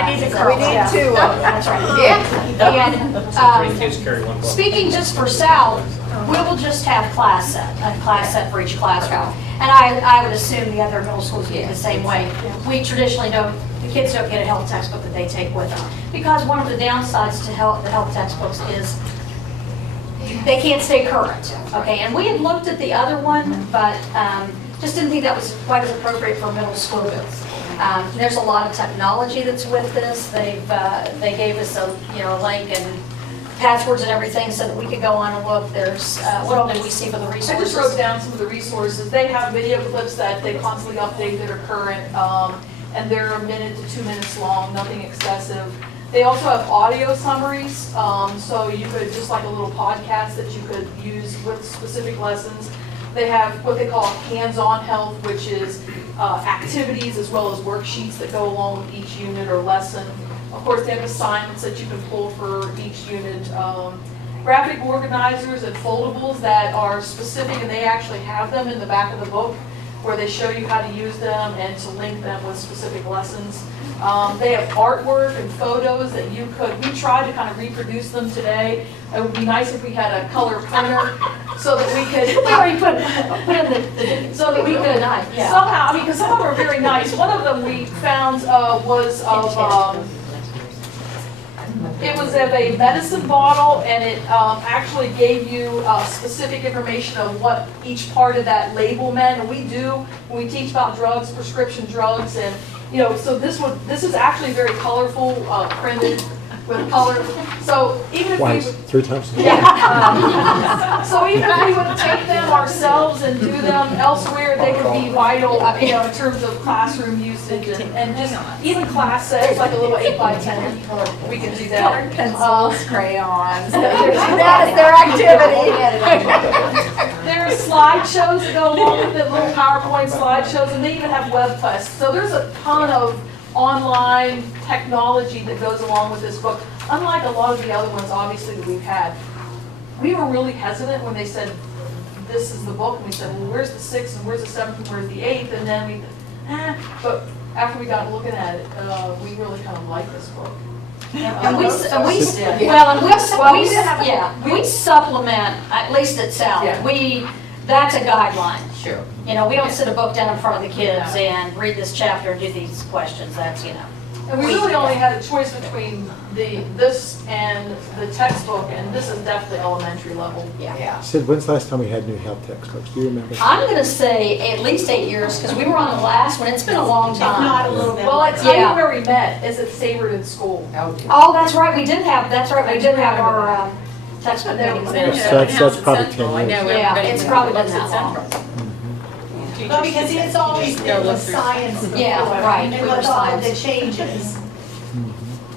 need to curl. We need Yeah. two. That's right. Yeah. And, Three kids carry one book. speaking just for South, we will just have a class set for each classroom. And I would assume the other middle schools get the same way. We traditionally don't, the kids don't get a health textbook that they take with them. Because one of the downsides to the health textbooks is they can't stay current, okay? And we had looked at the other one, but just didn't think that was quite as appropriate for middle school. There's a lot of technology that's with this. They gave us a link and passwords and everything so that we could go on and look. There's what all did we see for the resources? I just wrote down some of the resources. They have video clips that they constantly update that are current, and they're 1 minute to 2 minutes long, nothing excessive. They also have audio summaries, so you could, just like a little podcast that you could use with specific lessons. They have what they call hands-on health, which is activities as well as worksheets that go along with each unit or lesson. Of course, they have assignments that you can pull for each unit. Graphic organizers and foldables that are specific, and they actually have them in the back of the book where they show you how to use them and to link them with specific lessons. They have artwork and photos that you could, we tried to kind of reproduce them today. It would be nice if we had a color printer so that we could. We already put in so that we could somehow, I mean, because some of them are very nice. One of them we found was of, it was of a medicine bottle, and it actually gave you specific information of what each part of that label meant. And we do, when we teach about drugs, prescription drugs, and so this is actually very colorful, printed with color. So even if Twice, we 3 times. yeah. So even if we would take them ourselves and do them elsewhere, they could be vital, in terms of classroom usage and just even class sets, like a little 8x10. We can do that. Colored pencils, crayons. That is their activity. There are slideshows that go along with it, little PowerPoint slideshows, and they even have web tests. So there's a ton of online technology that goes along with this book. Unlike a lot of the other ones, obviously, that we've had, we were really hesitant when they said, this is the book, and we said, well, where's the 6th, and where's the 7th, and where's the 8th, and then but after we got looking at it, we really kind of like this book. And we supplement, at least at South. Yeah. That's a guideline. Sure. We don't sit a book down in front of the kids and read this chapter and do these questions. That's, And we really only had a choice between this and the textbook, and this is definitely elementary level. Yeah. Sid, when's the last time we had new health textbooks? Do you remember? I'm going to say at least 8 years, because we were on the last one. It's been a long time. If not a little bit. Well, I tell you where we met, is at Saberton School. Oh, that's right. We did have our textbook meetings there. That's probably 10 years. Yeah, it's probably been that long. Well, because it's always been the science. Yeah, right. And with all of the changes.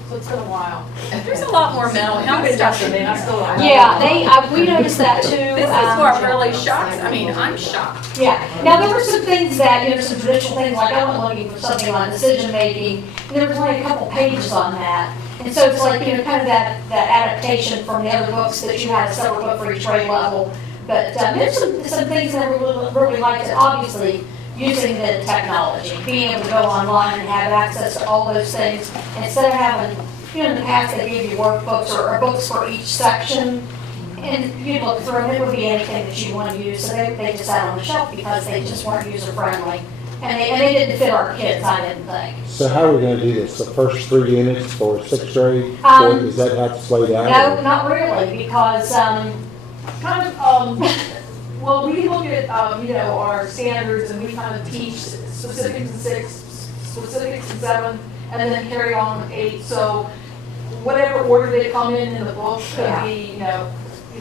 So it's been a while. There's a lot more mental health stuff in there. Yeah, we noticed that too. This is where I'm really shocked. I mean, I'm shocked. Yeah. Now, there were some things that, some traditional things, like I went looking for something on decision making, and there was only a couple pages on that. And so it's like, kind of that adaptation from the other books that you had a separate book for each grade level. But there's some things that I really liked, obviously, using the technology, being able to go online and have access to all those things. And instead of having, in the past, they gave you workbooks or books for each section, and you'd look through them, it would be anything that you want to use. So they just sat on the shelf because they just weren't user-friendly. And they didn't fit our kids, I didn't think. So how are we going to do this? The first 3 units for 6th grade? Is that how it's laid out? No, not really, because well, we look at, our standards, and we kind of teach specifics in 6, specifics in 7, and then carry on with 8. So whatever order they come in the book could be,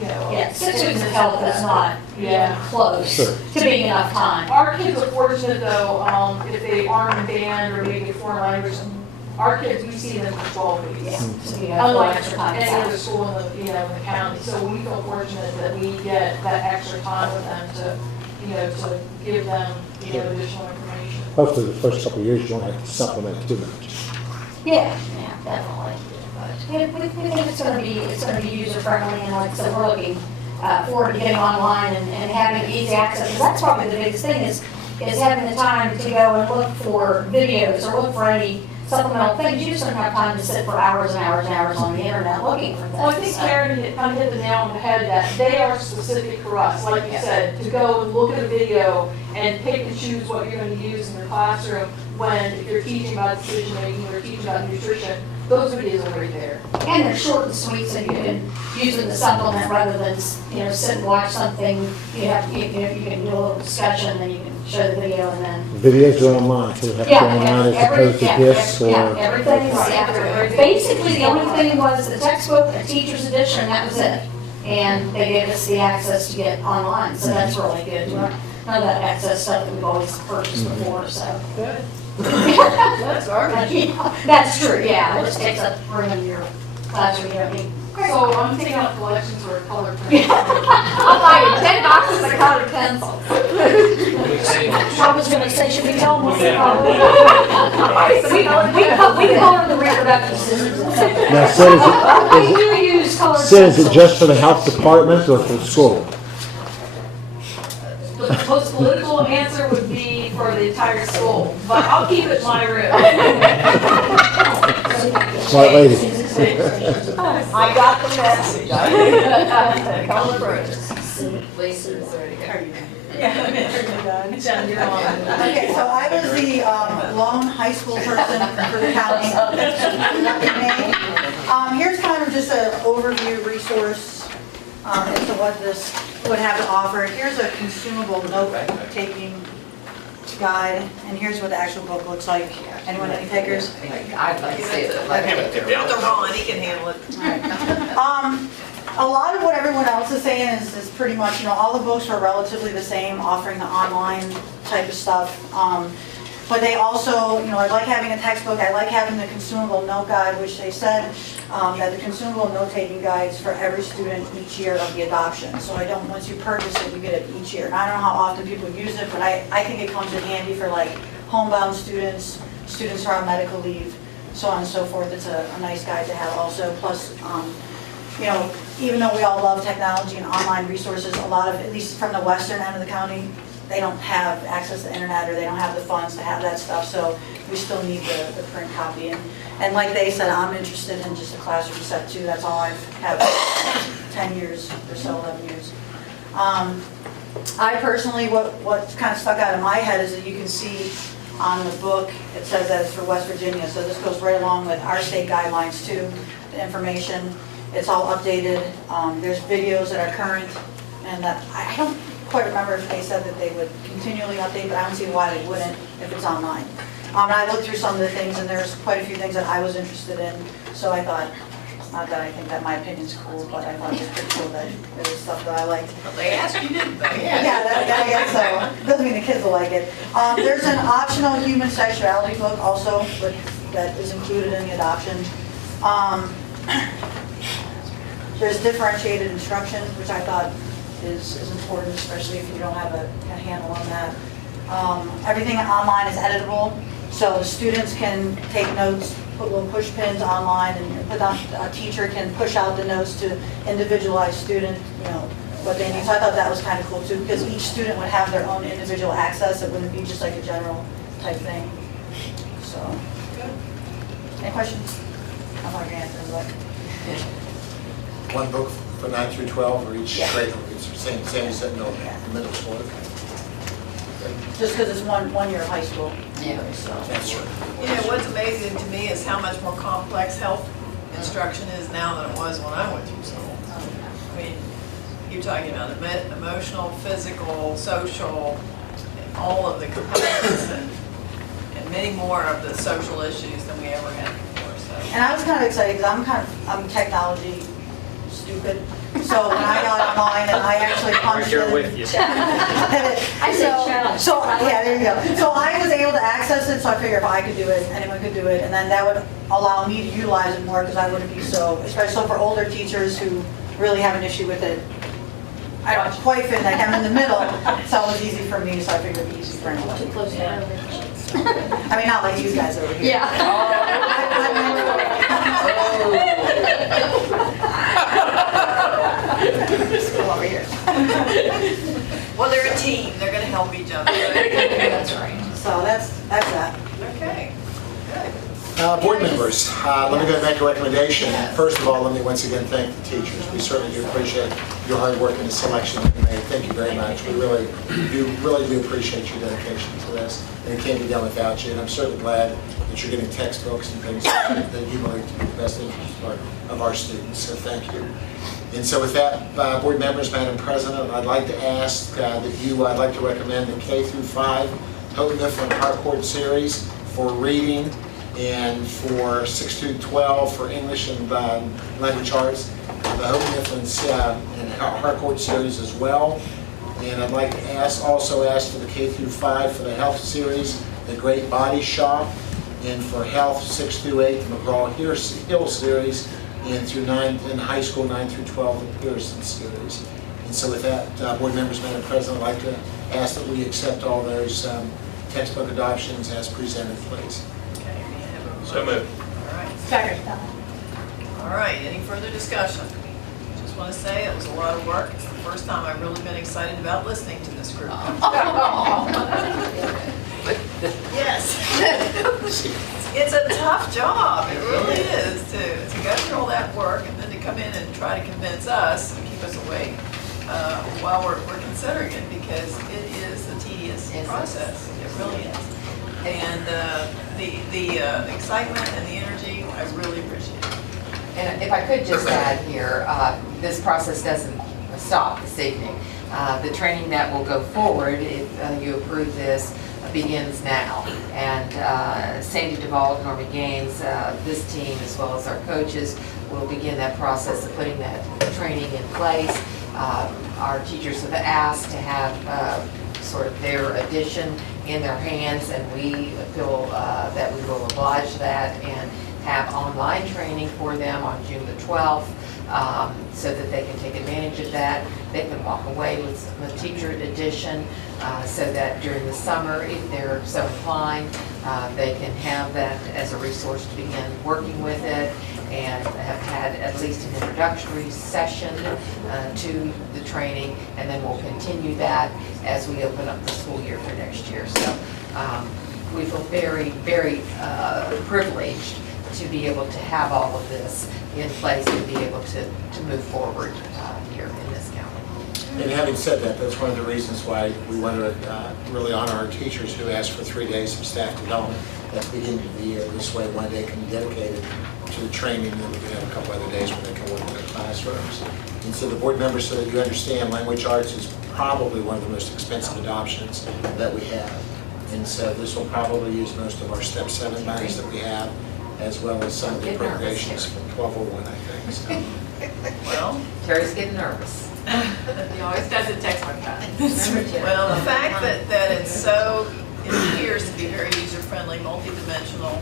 Yeah, 6 weeks of health is not close to being enough time. Our kids are fortunate, though, if they aren't in band or maybe a foreign language, our kids, we see them for 12 weeks. So you have Unlike extra time. any other school in the, in the county. So we feel fortunate that we get that extra time with them to, to give them, additional information. Hopefully the first couple of years you don't have to supplement too much. Yeah, definitely. Yeah, we think it's gonna be user friendly, and like I said, we're looking forward to getting online and having easy access. 'Cause that's probably the biggest thing is having the time to go and look for videos or look for any supplemental things. You just don't have time to sit for hours and hours and hours on the internet looking for things. Well, I think Karen kind of hit the nail on the head that they are specific for us, like you said, to go and look at a video and pick and choose what you're going to use in your classroom when if you're teaching about decision making or teaching about nutrition. Those videos are right there. And they're short and sweet, so you can use them to supplement rather than, sit and watch something. You can do a little discussion, then you can show the video and then. Videos are online, so you have to go online as opposed to discs or. Everything is, basically the only thing was the textbook, the teacher's edition, and that was it. And they gave us the access to get online, so that's really good. None of that access stuff that we've always purchased before, so. Good. That's our That's true, yeah, it just takes up room in your classroom, So I'm taking out collections or color pencils. I'll buy you 10 boxes of colored pencils. I was gonna say, should we tell them what's the color? We color the reproductive system. Now, Sid, is it just for the health department or for the school? The most political answer would be for the entire school, but I'll keep it in my room. Smart lady. I got the message. Color brooches. Jen, you're on. Okay, so I was the lone high school person for the county. Here's kind of just an overview resource as to what this would have to offer. Here's a consumable note-taking guide, and here's what the actual book looks like. Anyone any takers? I'd like to see it. Give it to Ron, he can handle it. A lot of what everyone else is saying is pretty much, all the books are relatively the same, offering the online type of stuff. But they also, I like having a textbook, I like having the consumable note guide, which they said that the consumable note-taking guides for every student each year of the adoption. So once you purchase it, you get it each year. And I don't know how often people use it, but I think it comes in handy for like homebound students, students who are on medical leave, so on and so forth. It's a nice guide to have also. Plus, even though we all love technology and online resources, a lot of, at least from the western end of the county, they don't have access to the internet or they don't have the funds to have that stuff, so we still need the print copy. And like they said, I'm interested in just a classroom set too. That's all I've had 10 years or so, 11 years. I personally, what kind of stuck out in my head is that you can see on the book, it says that it's for West Virginia, so this goes right along with our state guidelines too, the information. It's all updated. There's videos that are current, and that I don't quite remember if they said that they would continually update, but I don't see why they wouldn't if it's online. And I looked through some of the things, and there's quite a few things that I was interested in, so I thought, not that I think that my opinion's cool, but I thought it was pretty cool that there was stuff that I liked. Well, they asked you, didn't they? Yeah, I guess so. Doesn't mean the kids will like it. There's an optional human sexuality book also, that is included in the adoption. There's differentiated instruction, which I thought is important, especially if you don't have a handle on that. Everything online is editable, so the students can take notes, put little push pins online, and a teacher can push out the notes to individualized student, what they need. So I thought that was kind of cool too, because each student would have their own individual access. It wouldn't be just like a general type thing. So, any questions? I'm not going to answer them, but. One book for 9 through 12 or each grade? It's the same as in middle school? Just because it's one year of high school. Yeah. So. That's true. What's amazing to me is how much more complex health instruction is now than it was when I went through school. I mean, you're talking about emotional, physical, social, all of the components and many more of the social issues than we ever had before. So. And I was kind of excited because I'm technology stupid. So when I got online and I actually punched Right it. there with you. I say challenge. So, yeah, there you go. So I was able to access it, so I figured if I could do it, anyone could do it. And then that would allow me to utilize it more because I wouldn't be so, especially for older teachers who really have an issue with it. I don't quite fit like I'm in the middle, so it was easy for me, so I figured it'd be easy for anyone. Too close to our I mean, not like you guys over here. Come over here. Well, they're a team. They're going to help each other. That's right. So that's that. Okay. Board members, let me go and make a recommendation. First of all, let me once again thank the teachers. We certainly do appreciate your hard work in the selection that you made. Thank you very much. We really do appreciate your dedication to this. And it can't be done without you. And I'm certainly glad that you're getting textbooks and things that you believe to be the best interest of our students. So thank you. And so with that, board members, Madam President, I'd like to ask I'd like to recommend the K through 5 Houghton Mifflin Harcourt series for reading and for 6 through 12 for English and language arts, the Houghton Mifflin and Harcourt series as well. And I'd like to also ask for the K through 5 for the health series, the Great Body Shop, and for health 6 through 8, the McGraw-Hill series, and through 9 in high school 9 through 12, the Pearson series. And so with that, board members, Madam President, I'd like to ask that we accept all those textbook adoptions as presented, please. So moved. All right. Second. All right. Any further discussion? Just want to say it was a lot of work. It's the first time I've really been excited about listening to this group. Yes. It's a tough job. It really is to go through all that work and then to come in and try to convince us and keep us awake while we're considering it, because it is a tedious process. It really is. And the excitement and the energy, I really appreciate it. And if I could just add here, this process doesn't stop this evening. The training that will go forward, if you approve this, begins now. And Sandy Duvall, Norma Gaines, this team, as well as our coaches, will begin that process of putting that training in place. Our teachers have asked to have sort of their addition in their hands, and we feel that we will oblige that and have online training for them on June the 12th so that they can take advantage of that. They can walk away with a teacher edition so that during the summer, if they're so inclined, they can have that as a resource to begin working with it, and have had at least an introductory session to the training, and then we'll continue that as we open up the school year for next year. So we feel very, very privileged to be able to have all of this in place and be able to move forward here in this county. And having said that, that's one of the reasons why we want to really honor our teachers who asked for 3 days of staff development at the beginning of the year. This way, one day can be dedicated to the training, and then we can have a couple other days when they can work in their classrooms. And so the board members, so that you understand, language arts is probably one of the most expensive adoptions that we have. And so this will probably use most of our Step 7 monies that we have, as well as some of the appropriations from 1201, I think. So. Well, Terry's getting nervous. He always does it textbook time. Well, the fact that it's so, it appears to be very user-friendly, multidimensional,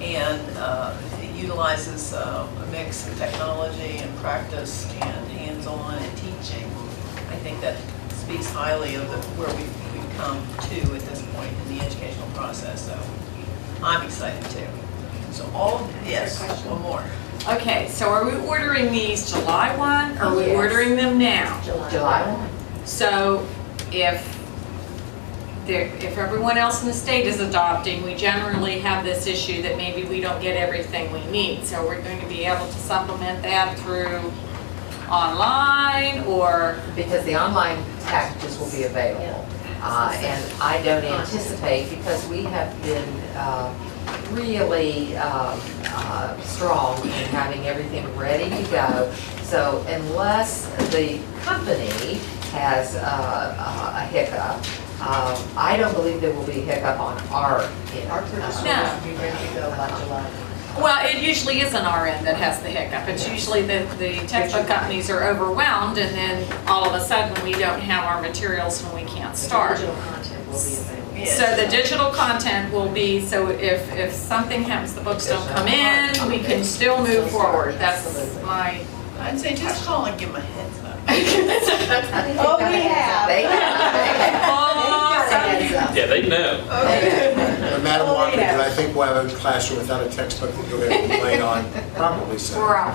and it utilizes a mix of technology and practice and hands-on and teaching. I think that speaks highly of where we've come to at this point in the educational process. So I'm excited too. So yes, one more. Okay, so are we ordering these July 1, or are we ordering them now? July 1. So if everyone else in the state is adopting, we generally have this issue that maybe we don't get everything we need. So we're going to be able to supplement that through online, or? Because the online packages will be available. And I don't anticipate, because we have been really strong in having everything ready to go. So unless the company has a hiccup, I don't believe there will be a hiccup on our end. Our purchase will be ready to go by July. Well, it usually isn't our end that has the hiccup. It's usually the textbook companies are overwhelmed, and then all of a sudden, we don't have our materials and we can't start. So the digital content will be, so if something happens, the books don't come in, we can still move forward. That's my... I'd say just call and give them a heads up. Oh, we have. Yeah, they know. Madam Walker, do I think we'll have a classroom without a textbook that you're going to complain on? Probably so. Right.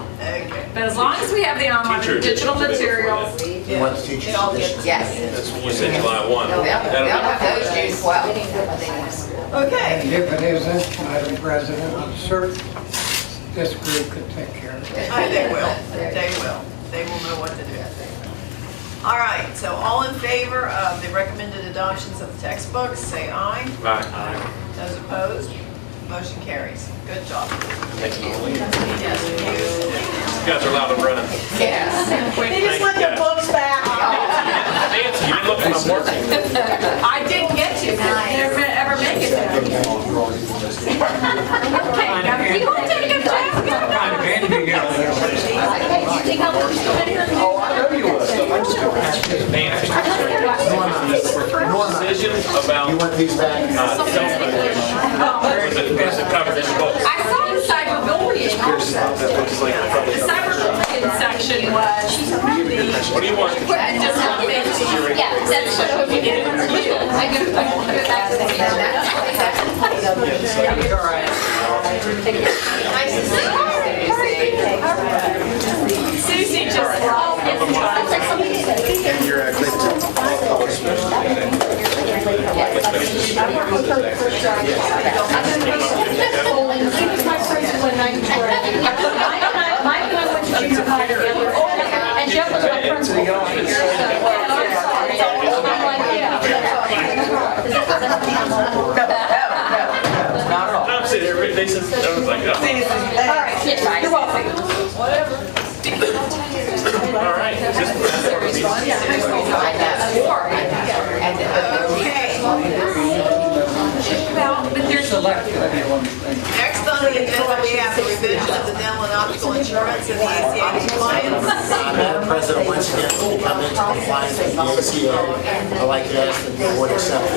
But as long as we have the online digital materials. You want the teachers edition? Yes. That's what you said July 1. They'll have those used well. Okay. And if it isn't, Madam President, I'm certain this group could take care of it. They will. They will. They will know what to do. All right, so all in favor of the recommended adoptions of the textbooks, say aye. Aye. Those opposed, motion carries. Good job. Thank you. Yes, You guys are allowed to run. Yes. They just want their books back. Nancy, you didn't look at my work. I didn't get to ever make it there. Okay, now if you want to take a test, Oh, I know you would. Decision about You want these back? covered in books. I saw the cyberbullying also. The cyberbullying section was What do you want? equipment development. Yeah, that's what we did. I go back to the Nice to see you, Susie. Susie just loved it. And you're And Jeff was my principal. I'm sitting here, they said, I was like, oh. You're welcome. All right. Next on the agenda, we have the revision of the dental and optical insurance and the ACA compliance. Madam President, once again, to come into compliance with the ACA, I'd like to ask that the board accept the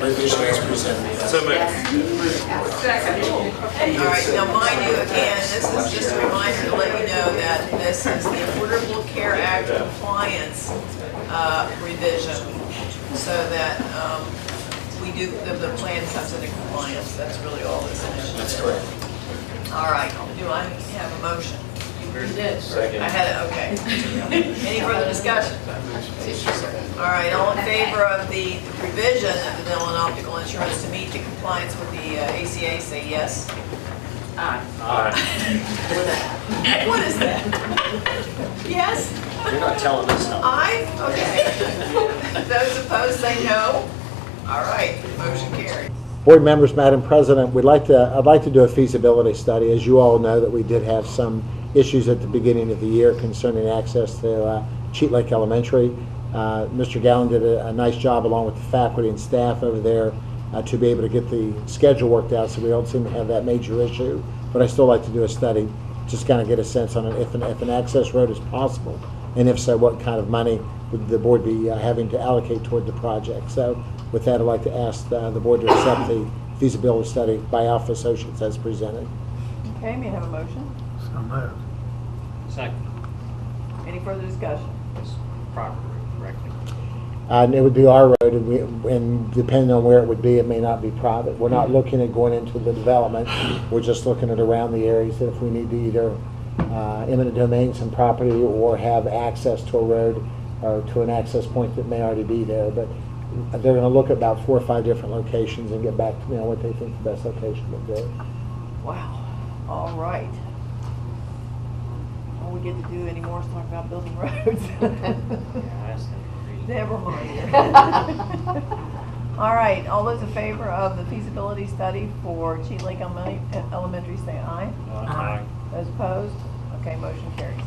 revision as presented. So moved. All right, now mind you, again, this is just a reminder to let you know that this is the Affordable Care Act compliance revision, so that we do, the plan comes into compliance. That's really all this is. That's correct. All right, do I have a motion? You did. Second. I had it, okay. Any further discussion? All right, all in favor of the revision of the dental and optical insurance to meet the compliance with the ACA, say yes. Aye. What is that? Yes? You're not telling us how. Aye? Okay. Those opposed say no. All right, motion carried. Board members, Madam President, I'd like to do a feasibility study. As you all know, that we did have some issues at the beginning of the year concerning access to Cheat Lake Elementary. Mr. Gallen did a nice job along with the faculty and staff over there to be able to get the schedule worked out, so we don't seem to have that major issue. But I still like to do a study, just kind of get a sense on if an access road is possible, and if so, what kind of money would the board be having to allocate toward the project. So with that, I'd like to ask the board to accept the feasibility study by Alpha Associates as presented. Okay, may I have a motion? So moved. Second. Any further discussion? Property, correctly. And it would be our road, and depending on where it would be, it may not be private. We're not looking at going into the development. We're just looking at around the areas that if we need to either eminent domain some property or have access to a road or to an access point that may already be there. But they're going to look at about 4 or 5 different locations and get back to me on what they think the best location would be. Wow, all right. All we get to do anymore is talk about building roads. Never mind. All right, all those in favor of the feasibility study for Cheat Lake Elementary, say aye. Aye. Those opposed? Okay, motion carries.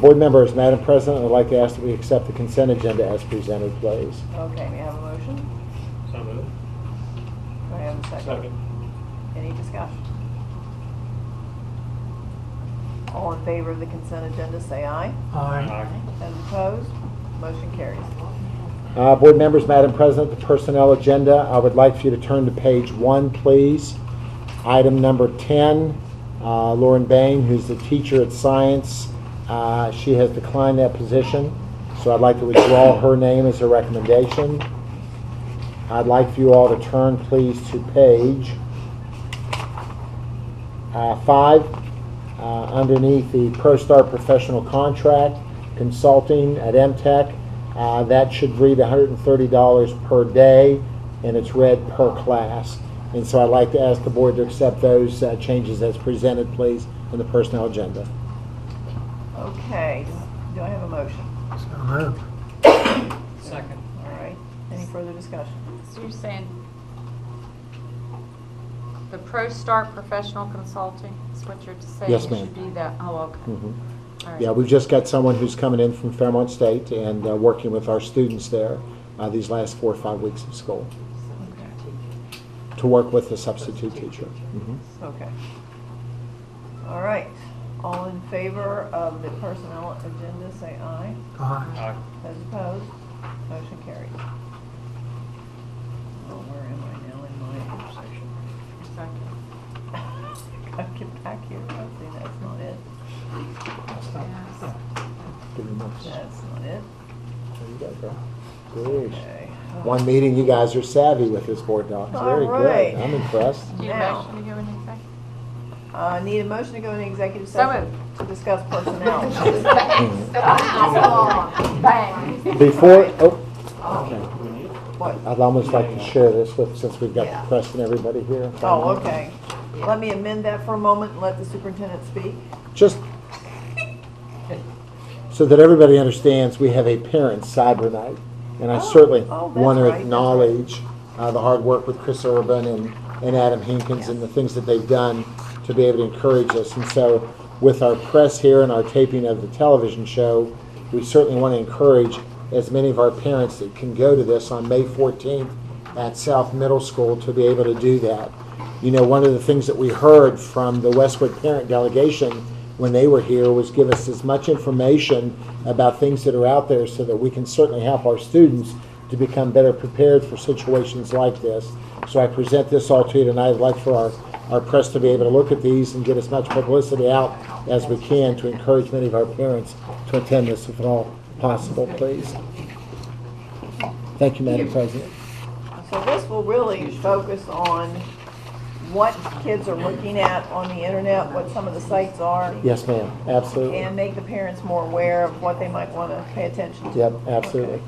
Board members, Madam President, I'd like to ask that we accept the consent agenda as presented, please. Okay, may I have a motion? So moved. Do I have a second? Second. Any discussion? All in favor of the consent agenda, say aye. Aye. And opposed? Motion carries. Board members, Madam President, the personnel agenda, I would like for you to turn to page 1, please. Item number 10, Lauren Bain, who's the teacher at science, she has declined that position, so I'd like to withdraw her name as a recommendation. I'd like for you all to turn, please, to page 5, underneath the ProStar professional contract, consulting at MTech. That should read $130 per day, and it's read per class. And so I'd like to ask the board to accept those changes as presented, please, in the personnel agenda. Okay, do I have a motion? So moved. Second. All right, any further discussion? So you're saying the ProStar Professional Consulting is what you're saying? Yes, It ma'am. should be that, oh, okay. Mhm. All right. Yeah, we've just got someone who's coming in from Fairmont State and working with our students there these last 4 or 5 weeks of school to work with the substitute teacher. Mhm. Okay. All right, all in favor of the personnel agenda, say aye. Aye. As opposed, motion carries. Oh, where am I now in my section? Gotta get back here. Oh, see, that's not it. Give me more. That's not it. There you go, girl. Good. Okay. One meeting, you guys are savvy with this board docs. Very All right. good. I'm impressed. Do you Now. motion to go into executive? Need a motion to go into executive So session to discuss personnel. Bang. Before, okay. What? I'd almost like to share this with, since we've got the press and everybody here. Oh, okay. Let me amend that for a moment and let the superintendent speak. Just so that everybody understands, we have a parent cyber night. And I certainly that's want to right, that's acknowledge the hard work with Chris Urban and Adam Hinkins and the things that they've done to be able to encourage us. And so with our press here and our taping of the television show, we certainly want to encourage as many of our parents that can go to this on May 14th at South Middle School to be able to do that. You know, one of the things that we heard from the Westwood parent delegation when they were here was give us as much information about things that are out there so that we can certainly help our students to become better prepared for situations like this. So I present this all to you tonight. I'd like for our press to be able to look at these and get as much publicity out as we can to encourage many of our parents to attend this if at all possible, please. Thank you, Madam President. So this will really focus on what kids are looking at on the internet, what some of the sites are. Yes, ma'am. Absolutely. And make the parents more aware of what they might want to pay attention to. Yep, absolutely. Okay,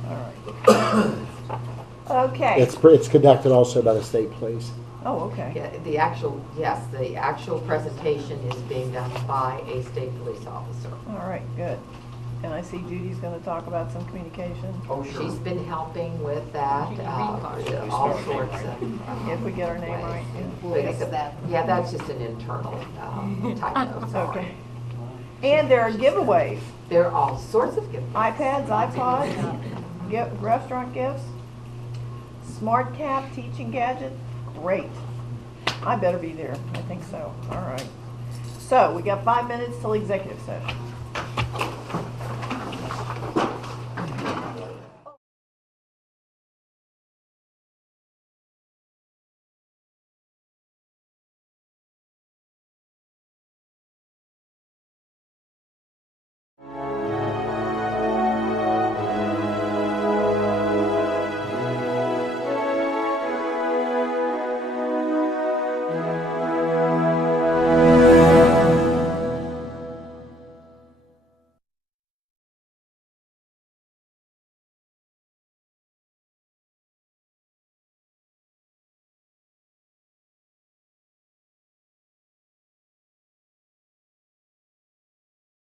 all right. Okay. It's conducted also by the state police. Oh, okay. Yeah, the actual presentation is being done by a state police officer. All right, good. And I see Judy's going to talk about some communication. Oh, sure. She's been helping with that, all sorts of. If we get our name right. Yeah, that's just an internal typo. Sorry. Okay. And there are giveaways. There are all sorts of giveaways. iPads, iPods, restaurant gifts, Smart Cap teaching gadget. Great. I better be there. I think so. All right. So we got 5 minutes till executive session.